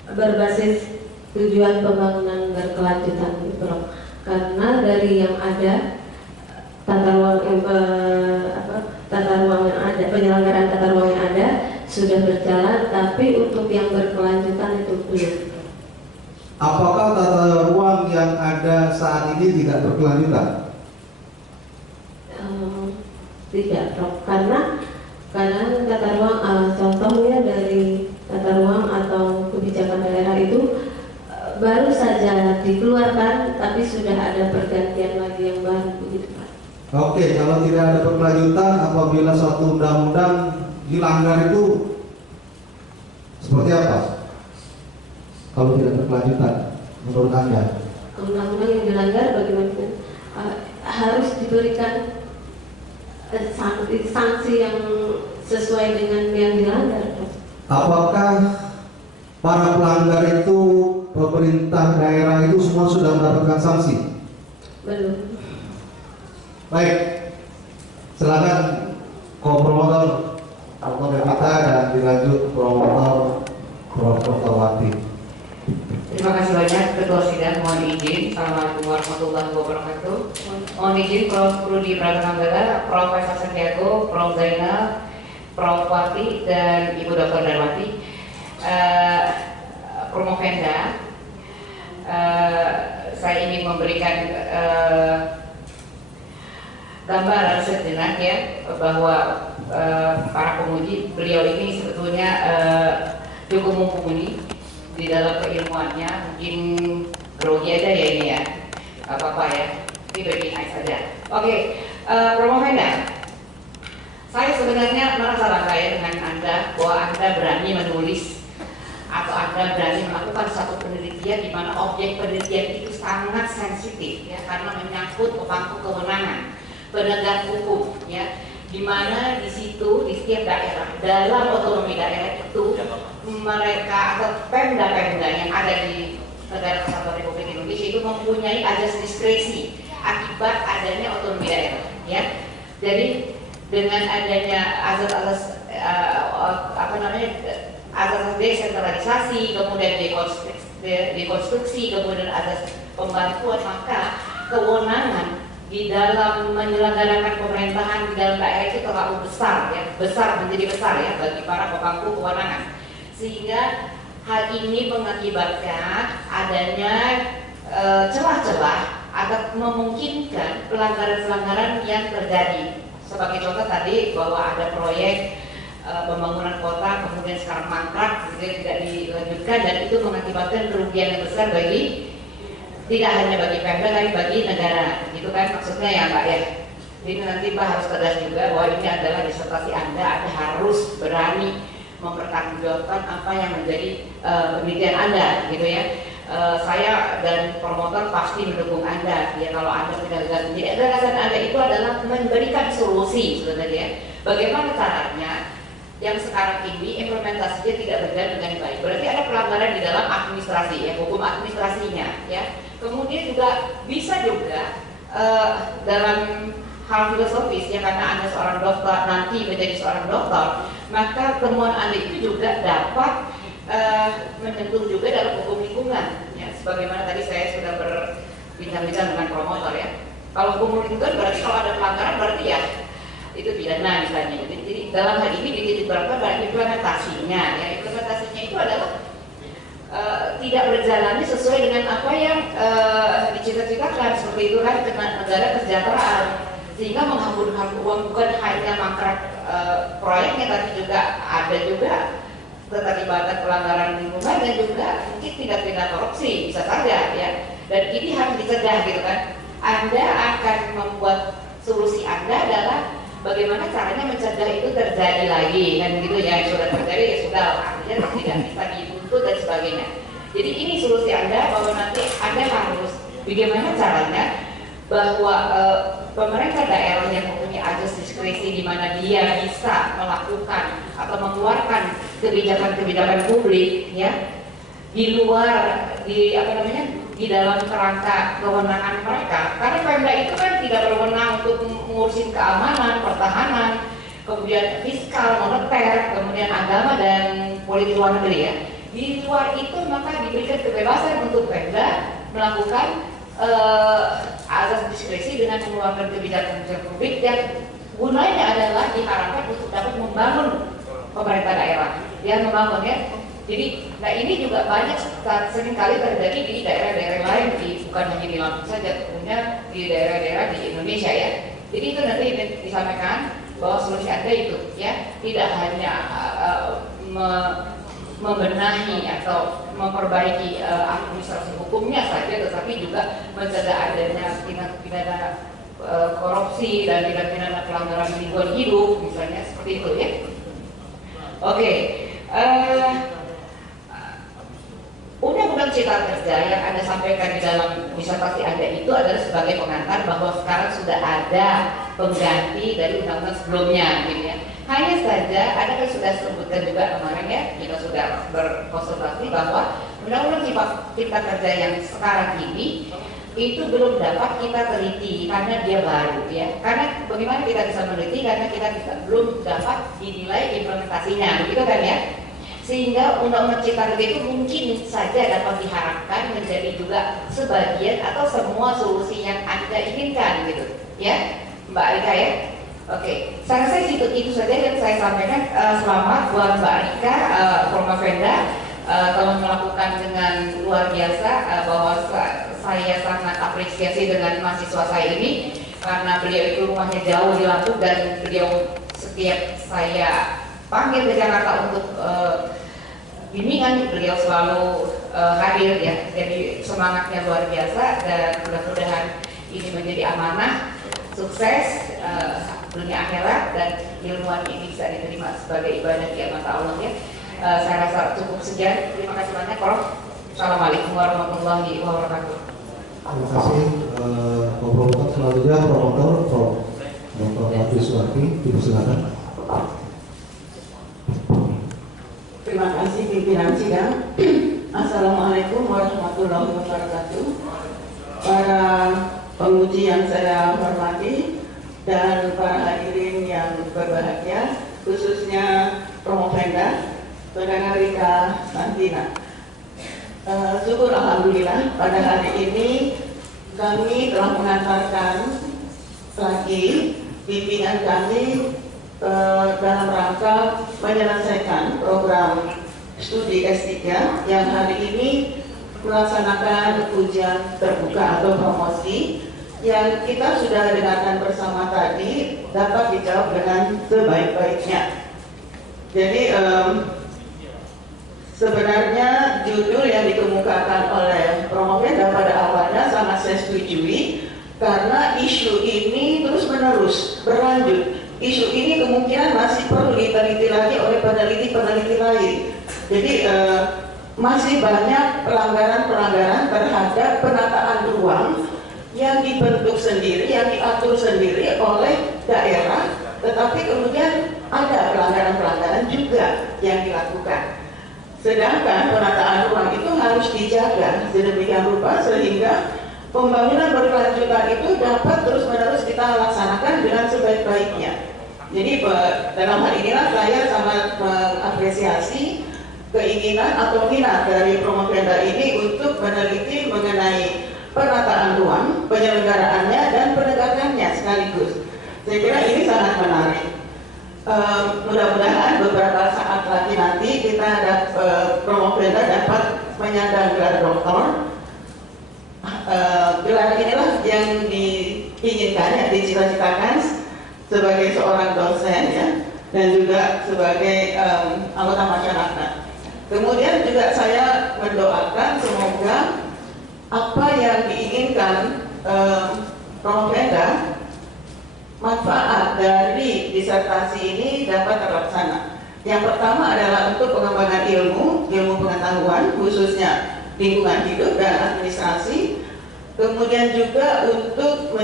berbasis tujuan pembangunan berkelanjutan gitu loh. Karena dari yang ada tata ruang yang ada, penyelenggaraan tata ruang yang ada sudah berjalan, tapi untuk yang berkelanjutan itu belum. Apakah tata ruang yang ada saat ini tidak berkelanjutan? Tidak, Prof. Karena tata ruang, contohnya dari tata ruang atau kebijakan daerah itu baru saja dikeluarkan, tapi sudah ada pergantian lagi yang baru begitu Pak. Oke, kalau tidak ada berkelanjutan, apabila suatu undang-undang dilanggar itu seperti apa? Kalau tidak berkelanjutan, menurut Anda? Undang-undang yang dilanggar bagaimana? Harus diberikan sanksi yang sesuai dengan yang dilanggar. Apakah para pelanggar itu, pemerintah daerah itu semua sudah mendapatkan sanksi? Belum. Baik, silakan promotor Dr. Devita dan dilanjut promotor Prof. Dr. Wati. Terima kasih banyak Ketua Sidang. Mohon izin. Assalamualaikum warahmatullahi wabarakatuh. Mohon izin Prof. Rudi Pratanggala, Prof. Santiago, Prof. Zainal, Prof. Wati, dan Ibu Dr. Darwati. Promovenda, saya ingin memberikan gambaran sejenak ya bahwa para pemuji beliau ini sebetulnya cukup mumpuni di dalam keilmuannya. Mungkin grogi aja ya ini ya, apa-apa ya, ini very nice saja. Oke, Promovenda, saya sebenarnya merasa bangga ya dengan Anda bahwa Anda berani menulis atau Anda berani melakukan satu penelitian di mana objek penelitian itu sangat sensitif ya, karena menyangkut pemangku kewenangan penegak hukum ya, di mana di situ di setiap daerah dalam otonomi daerah itu mereka atau pemda-pemda yang ada di negara kesatuan Republik Indonesia itu mempunyai azas diskresi akibat adanya otonomi daerah ya. Jadi dengan adanya azas azas desentralisasi, kemudian dekonstruksi, kemudian azas pembantuan, maka kewenangan di dalam menyelenggarakan pemerintahan di dalam daerah itu terlalu besar ya, menjadi besar ya bagi para pemangku kewenangan, sehingga hal ini mengakibatkan adanya celah-celah atau memungkinkan pelanggaran-pelanggaran yang terjadi. Sebagai contoh tadi bahwa ada proyek pembangunan kota kemudian sekarang mangkrak, tidak dilanjutkan, dan itu mengakibatkan kerugian yang besar bagi tidak hanya bagi Pemda tapi bagi negara, gitu kan maksudnya ya Mbak ya. Jadi nanti Mbak harus tegas juga bahwa ini adalah disertasi Anda harus berani mempertanggungjawabkan apa yang menjadi penelitian Anda, gitu ya. Saya dan promotor pasti mendukung Anda ya kalau Anda tidak gagal. Jadi gagasan Anda itu adalah memberikan solusi sebenarnya. Bagaimana caranya yang sekarang ini implementasinya tidak berjalan dengan baik. Berarti ada pelanggaran di dalam administrasi ya, hukum administrasinya ya. Kemudian juga bisa juga dalam hal filosofis ya, karena Anda seorang dokter nanti menjadi seorang dokter, maka temuan Anda itu juga dapat menyentuh juga dalam hukum lingkungan ya, sebagaimana tadi saya sudah berbincang-bincang dengan promotor ya. Kalau hukum lingkungan berarti kalau ada pelanggaran berarti ya itu pidana misalnya. Jadi dalam hal ini dititik beratkan pada implementasinya ya. Implementasinya itu adalah tidak berjalannya sesuai dengan apa yang dicita-citakan, seperti itu kan, negara kesejahteraan, sehingga menghamburkan uang bukan hanya mangkrak proyeknya, tapi juga ada juga keterlibatan pelanggaran lingkungan dan juga mungkin tindak-tindak korupsi bisa saja ya. Dan ini harus dicegah gitu kan. Anda akan membuat solusi Anda adalah bagaimana caranya mencegah itu terjadi lagi kan gitu ya. Yang sudah terjadi ya sudah, artinya tidak bisa dituntut dan sebagainya. Jadi ini solusi Anda, bahwa nanti Anda harus bagaimana caranya bahwa pemerintah daerah yang mempunyai azas diskresi di mana dia bisa melakukan atau mengeluarkan kebijakan-kebijakan publik ya di luar di dalam kerangka kewenangan mereka, karena Pemda itu kan tidak berwenang untuk mengurusin keamanan, pertahanan, kemudian fiskal, moneter, kemudian agama dan politik luar negeri ya. Di luar itu maka diberikan kebebasan untuk Pemda melakukan azas diskresi dengan mengeluarkan kebijakan publik yang gunanya adalah diharapkan untuk dapat membangun pemerintah daerah ya, membangun ya. Jadi, nah ini juga banyak seringkali terjadi di daerah-daerah lain, bukan hanya di Lampung saja, tentunya di daerah-daerah di Indonesia ya. Jadi itu nanti disampaikan bahwa solusi Anda itu ya tidak hanya membenahi atau memperbaiki administrasi hukumnya saja, tetapi juga mencegah adanya tindak pidana korupsi dan tindak pidana pelanggaran lingkungan hidup, misalnya seperti itu ya. Oke, Undang-Undang Cipta Kerja yang Anda sampaikan di dalam disertasi Anda itu adalah sebagai pengantar bahwa sekarang sudah ada pengganti dari undang-undang sebelumnya, gitu ya. Hanya saja, Anda kan sudah sebutkan juga kemarin ya, kita sudah berkonsultasi bahwa Undang-Undang Cipta Kerja yang sekarang ini itu belum dapat kita teliti karena dia baru ya. Karena bagaimana kita bisa meneliti, karena kita belum dapat dinilai implementasinya, begitu kan ya. sehingga Undang-Undang Cipta Kerja itu mungkin saja dapat diharapkan menjadi juga sebagian atau semua solusi yang Anda inginkan gitu ya Mbak Rika ya. Oke, saya rasa itu saja yang saya sampaikan. Selamat buat Mbak Rika, Promofenda telah melakukan dengan luar biasa, bahwa saya sangat apresiasi dengan mahasiswa saya ini karena beliau itu rumahnya jauh di Lampung dan beliau setiap saya panggil ke Jakarta untuk bimbingan beliau selalu hadir ya. Jadi semangatnya luar biasa dan mudah-mudahan ini menjadi amanah sukses dunia akhirat dan ilmuwan ini bisa diterima sebagai ibadah di mata Allah ya. Saya rasa cukup sekian. Terima kasih banyak. Assalamualaikum warahmatullahi wabarakatuh. Terima kasih. Promotor selanjutnya promotor Dr. Abdul Suwaki, Ibu silakan. Terima kasih pimpinan sidang. Assalamualaikum warahmatullahi wabarakatuh. Para penguji yang saya hormati dan para hadirin yang berbahagia, khususnya Promofenda, Saudara Rika Santina. Syukur alhamdulillah pada hari ini kami telah mengantarkan lagi pimpinan kami dalam rangka menyelesaikan program studi S3 yang hari ini melaksanakan ujian terbuka atau promosi yang kita sudah dengarkan bersama tadi dapat dijawab dengan sebaik-baiknya. Jadi sebenarnya judul yang dikemukakan oleh Promofenda pada awalnya sangat saya setujui karena isu ini terus-menerus berlanjut. Isu ini kemungkinan masih perlu diteliti lagi oleh peneliti-peneliti lain. Jadi masih banyak pelanggaran-pelanggaran terhadap penataan ruang yang dibentuk sendiri, yang diatur sendiri oleh daerah, tetapi kemudian ada pelanggaran-pelanggaran juga yang dilakukan. Sedangkan penataan ruang itu harus dijaga sedemikian rupa sehingga pembangunan berkelanjutan itu dapat terus-menerus kita laksanakan dengan sebaik-baiknya. Jadi dalam hal inilah saya sangat mengapresiasi keinginan atau minat dari Promofenda ini untuk meneliti mengenai penataan ruang, penyelenggaraannya dan penegakannya sekaligus. Saya kira ini sangat menarik. Mudah-mudahan beberapa saat lagi nanti kita Promofenda dapat menyandang gelar doktor. Gelar inilah yang diinginkan, yang dicita-citakan sebagai seorang dosen ya, dan juga sebagai anggota masyarakat. Kemudian juga saya mendoakan semoga apa yang diinginkan Promofenda, manfaat dari disertasi ini dapat terlaksana. Yang pertama adalah untuk pengembangan ilmu pengetahuan khususnya lingkungan hidup dan administrasi. Kemudian juga untuk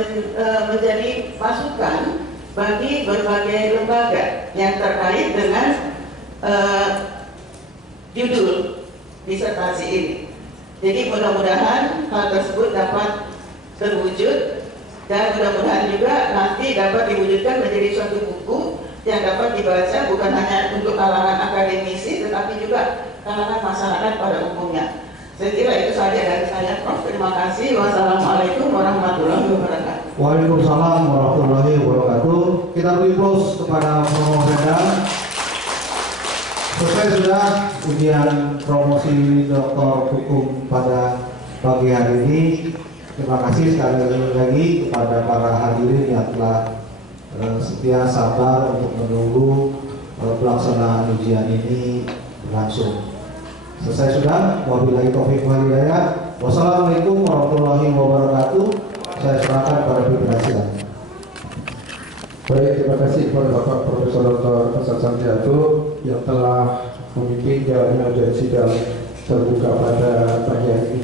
menjadi masukan bagi berbagai lembaga yang terkait dengan judul disertasi ini. Jadi mudah-mudahan hal tersebut dapat terwujud dan mudah-mudahan juga nanti dapat diwujudkan menjadi suatu buku yang dapat dibaca bukan hanya untuk kalangan akademisi tetapi juga kalangan masyarakat pada umumnya. Saya kira itu saja dari saya, Prof. Terima kasih. Wassalamualaikum warahmatullahi wabarakatuh. Waalaikumsalam warahmatullahi wabarakatuh. Kita beri aplaus kepada Promofenda. Selesai sudah ujian promosi Doktor Hukum pada pagi hari ini. Terima kasih sekali lagi kepada para hadirin yang telah setia sabar untuk menunggu pelaksanaan ujian ini berlangsung. Selesai sudah. Wabillahi taufiq wal hidayah. Wassalamualaikum warahmatullahi wabarakatuh. Saya serahkan pada pimpinan sidang. Baik, terima kasih kepada Bapak Profesor Dr. Hasan Santiago yang telah memimpin jalannya ujian sidang terbuka pada pagi hari ini.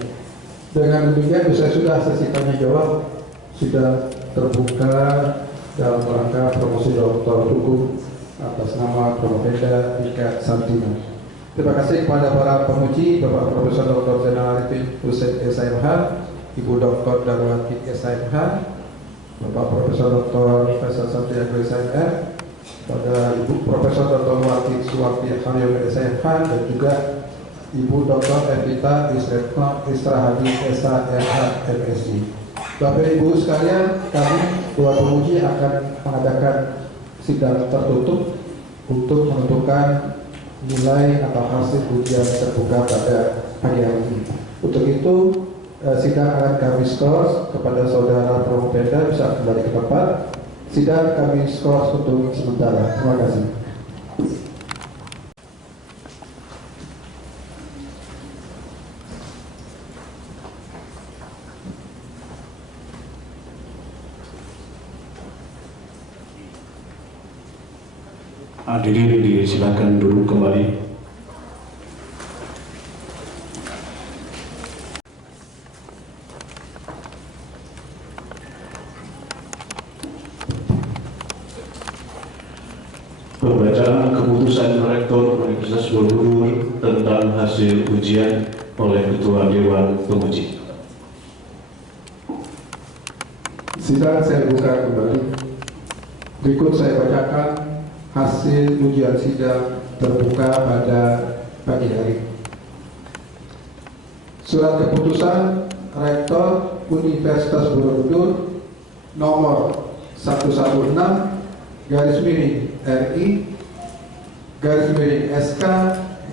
Dengan demikian saya sudah sesi tanya jawab sudah terbuka dalam rangka promosi Doktor Hukum atas nama Promofenda Rika Santina. Terima kasih kepada para penguji, Bapak Profesor Dr. Zainal Arifin Hussein SIMH, Ibu Dr. Darwati SIMH, Bapak Profesor Dr. Hasan Santiago SIMR, pada Ibu Profesor Dr. Wati Suwati Haryono SMH dan juga Ibu Dr. Evita Istrahadi SHMH MSc. Bapak Ibu sekalian, kami dua pemuji akan mengadakan sidang tertutup untuk menentukan nilai atau hasil ujian terbuka pada pagi hari ini. Untuk itu, sidang akan kami skors kepada saudara Promopenda bisa kembali ke tempat. Sidang kami skors untuk sementara. Terima kasih. Hadirin disilakan duduk kembali. Pembacaan keputusan Rektor Universitas Borobudur tentang hasil ujian oleh Ketua Dewan Penguji. Sidang saya buka kembali. Berikut saya bacakan hasil ujian sidang terbuka pada pagi hari. Surat keputusan Rektor Universitas Borobudur nomor 116 garis miring RI garis miring SK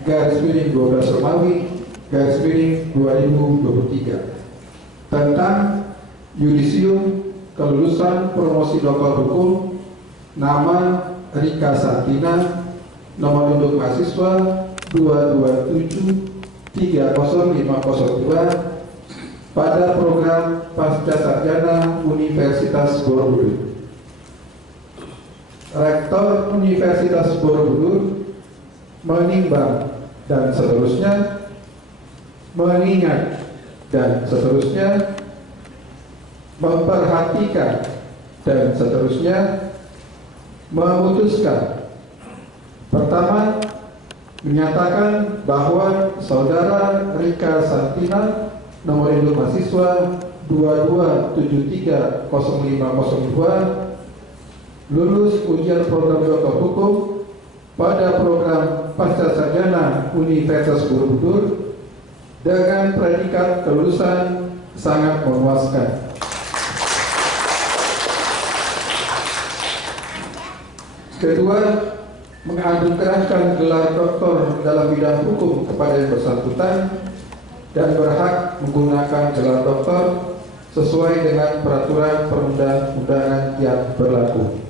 garis miring 12 Romawi garis miring 2023 tentang yudisium kelulusan promosi doktor hukum, nama Rika Santina, nomor induk mahasiswa 227-30502 pada program Pasca Sarjana Universitas Borobudur. Rektor Universitas Borobudur menimbang dan seterusnya, mengingat dan seterusnya, memperhatikan dan seterusnya, memutuskan. Pertama, menyatakan bahwa saudara Rika Santina, nomor induk mahasiswa 22730502, lulus ujian program doktor hukum pada program Pasca Sarjana Universitas Borobudur dengan predikat kelulusan sangat memuaskan. Kedua, menganugerahkan gelar doktor dalam bidang hukum kepada yang bersangkutan dan berhak menggunakan gelar doktor sesuai dengan peraturan perundang-undangan yang berlaku.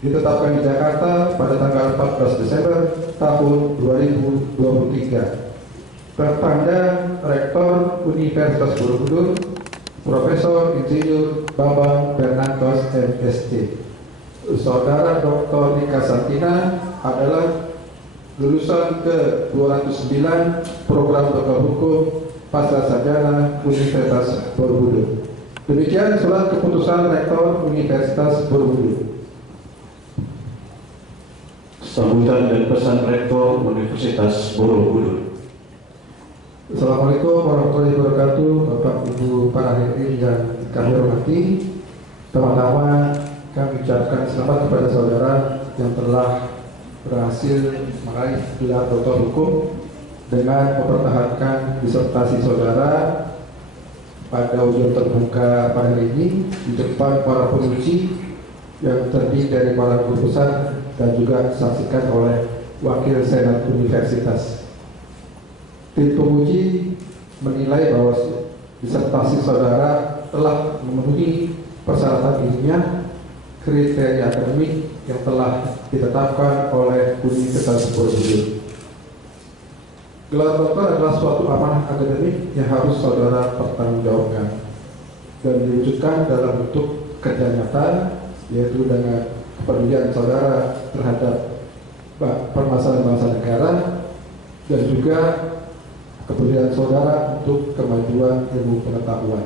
Ditetapkan di Jakarta pada tanggal 14 Desember tahun 2023. Tertanda Rektor Universitas Borobudur Profesor Insinyur Bambang Bernardos MSc. Saudara Dr. Rika Santina adalah lulusan ke-209 program doktor hukum Pasca Sarjana Universitas Borobudur. Demikian surat keputusan Rektor Universitas Borobudur. Sambutan dan pesan Rektor Universitas Borobudur. Assalamualaikum warahmatullahi wabarakatuh, Bapak Ibu para hadirin yang kami hormati. Pertama-tama kami ucapkan selamat kepada saudara yang telah berhasil meraih gelar doktor hukum dengan mempertahankan disertasi saudara pada ujian terbuka pada hari ini di depan para penguji yang terdiri dari para guru besar dan juga disaksikan oleh Wakil Senat Universitas. Tim penguji menilai bahwa disertasi saudara telah memenuhi persyaratan ilmiah, kriteria akademik yang telah ditetapkan oleh Universitas Borobudur. Gelar doktor adalah suatu amanah akademik yang harus saudara pertanggungjawabkan dan diwujudkan dalam bentuk kerja nyata, yaitu dengan kepedulian saudara terhadap permasalahan bangsa negara dan juga kepedulian saudara untuk kemajuan ilmu pengetahuan.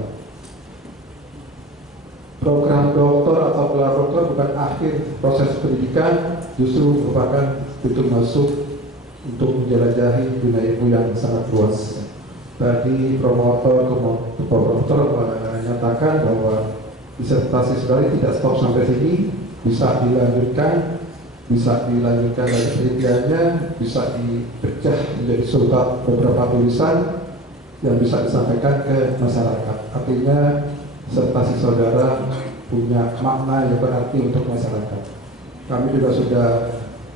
Program doktor atau gelar doktor bukan akhir proses pendidikan, justru merupakan pintu masuk untuk menjelajahi dunia ilmu yang sangat luas. Tadi promotor menyatakan bahwa disertasi saudara tidak stop sampai sini, bisa dilanjutkan bisa dilanjutkan dari penelitiannya, bisa dipecah menjadi beberapa tulisan yang bisa disampaikan ke masyarakat. Artinya disertasi saudara punya makna yang berarti untuk masyarakat. Kami juga sudah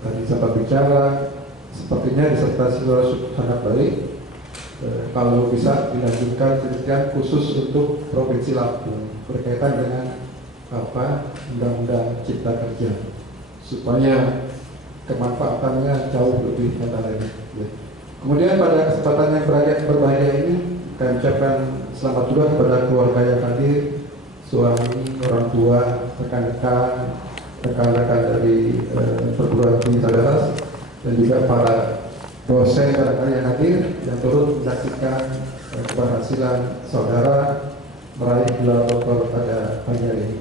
tadi sempat bicara, sepertinya disertasi saudara sangat baik. Kalau bisa dilanjutkan penelitian khusus untuk Provinsi Lampung berkaitan dengan Undang-Undang Cipta Kerja, supaya kemanfaatannya jauh lebih nyata lagi. Kemudian pada kesempatan yang berbahagia ini, kami ucapkan selamat juga kepada keluarga yang hadir, suami, orang tua, rekan-rekan dari perguruan tinggi saudara, dan juga para dosen barangkali yang hadir yang turut menyaksikan keberhasilan saudara meraih gelar doktor pada pagi hari ini.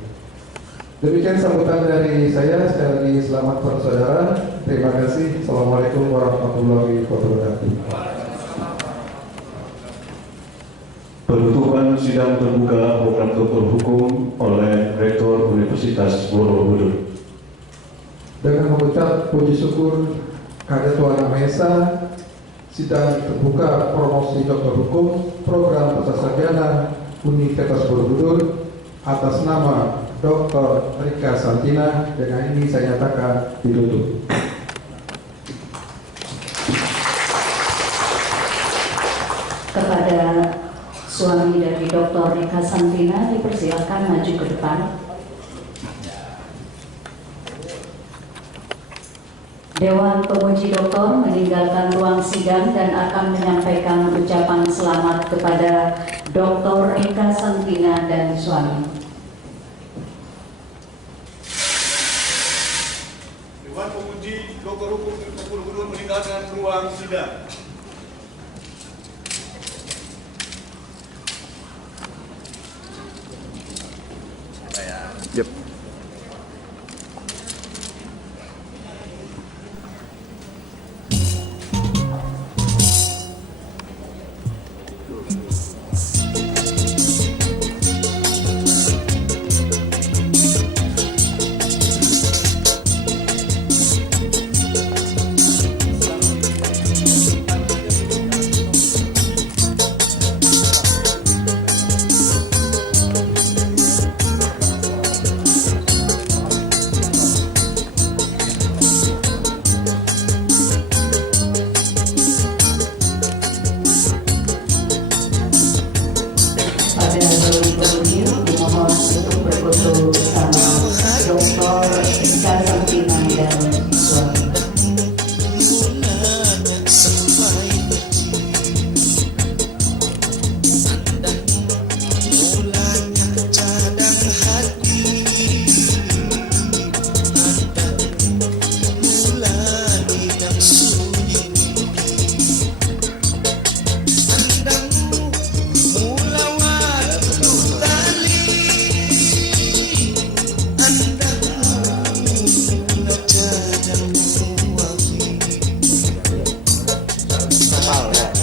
Demikian sambutan dari saya. Sekali lagi selamat para saudara. Terima kasih. Assalamualaikum warahmatullahi wabarakatuh. Penutupan sidang terbuka program doktor hukum oleh Rektor Universitas Borobudur. Dengan mengucap puji syukur kehadirat Tuhan Yang Maha Esa, sidang terbuka promosi doktor hukum program Pascasarjana Universitas Borobudur atas nama Dr. Rika Santina dengan ini saya nyatakan ditutup. Kepada suami dari Dr. Rika Santina dipersilakan maju ke depan. Dewan Pemuji Doktor meninggalkan ruang sidang dan akan menyampaikan ucapan selamat kepada Dr. Rika Santina dan suami. Dewan Pemuji Doktor Hukum Universitas Borobudur meninggalkan ruang sidang. Yep.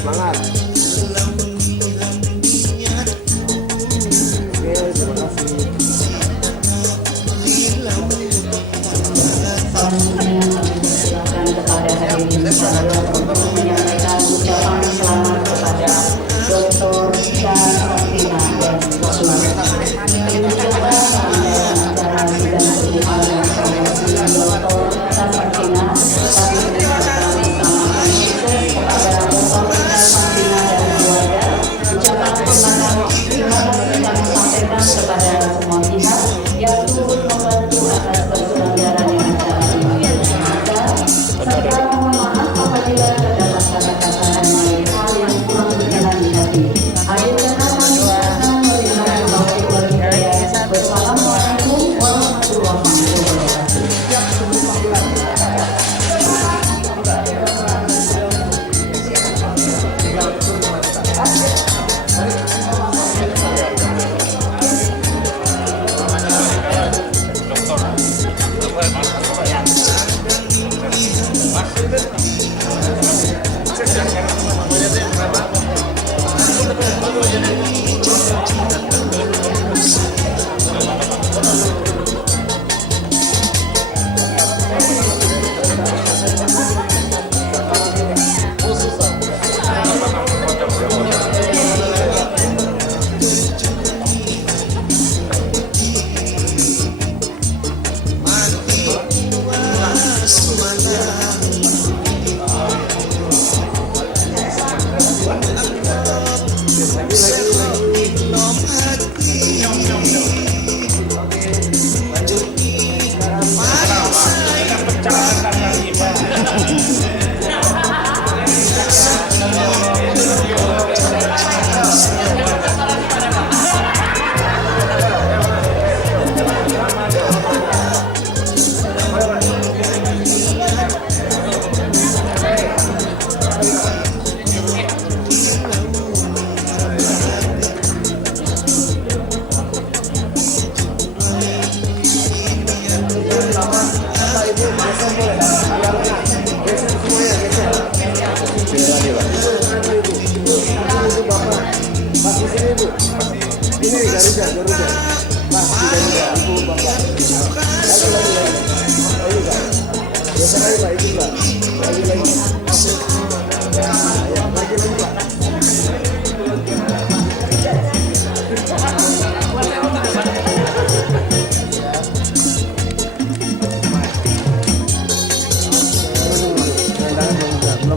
Terima kasih. Belum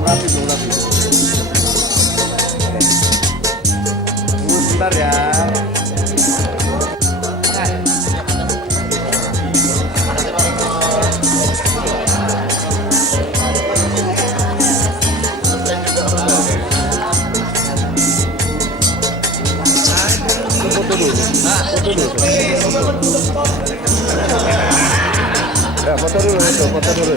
rapi. Sebentar ya. Foto dulu. Ya, foto dulu.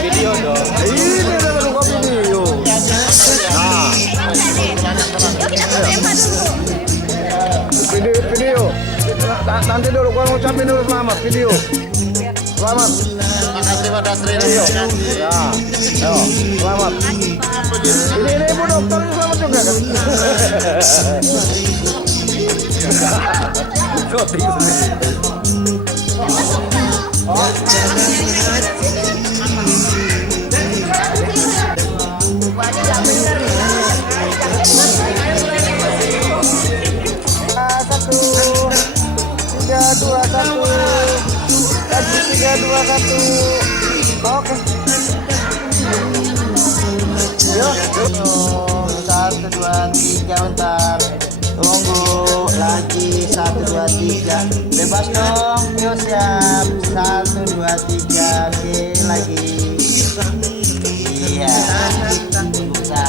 Video dong. Ini ada lupa video. Video. Nanti dulu gua ngucapin dulu selamat video. Selamat. Terima kasih video. Ya. Yo, selamat. Ini Ibu dokter selamat juga kan? Oke. Yuk. 1, 2, 3 bentar. Tunggu lagi 1, 2, 3. Bebas dong. Yuk siap. 1, 2, 3. Oke lagi. Iya. Bisa.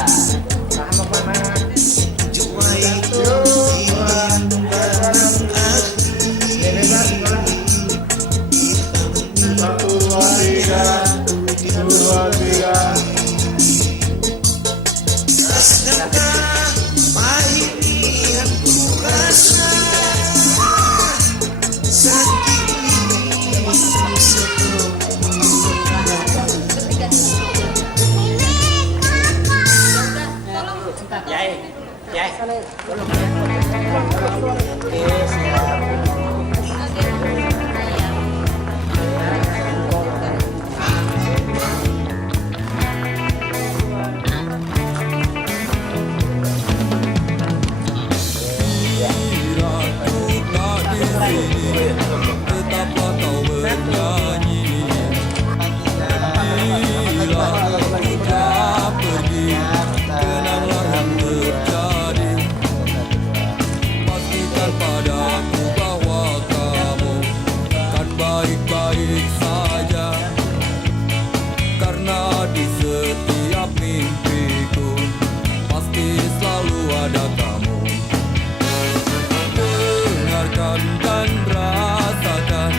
Dengarkan dan rasakan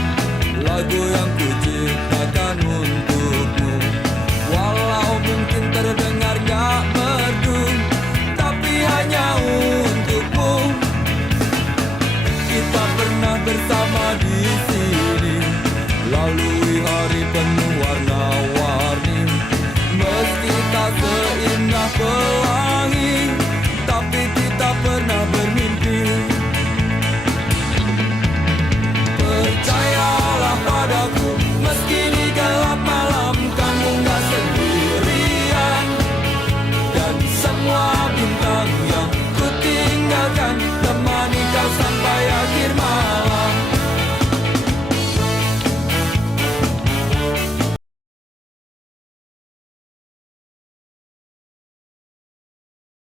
lagu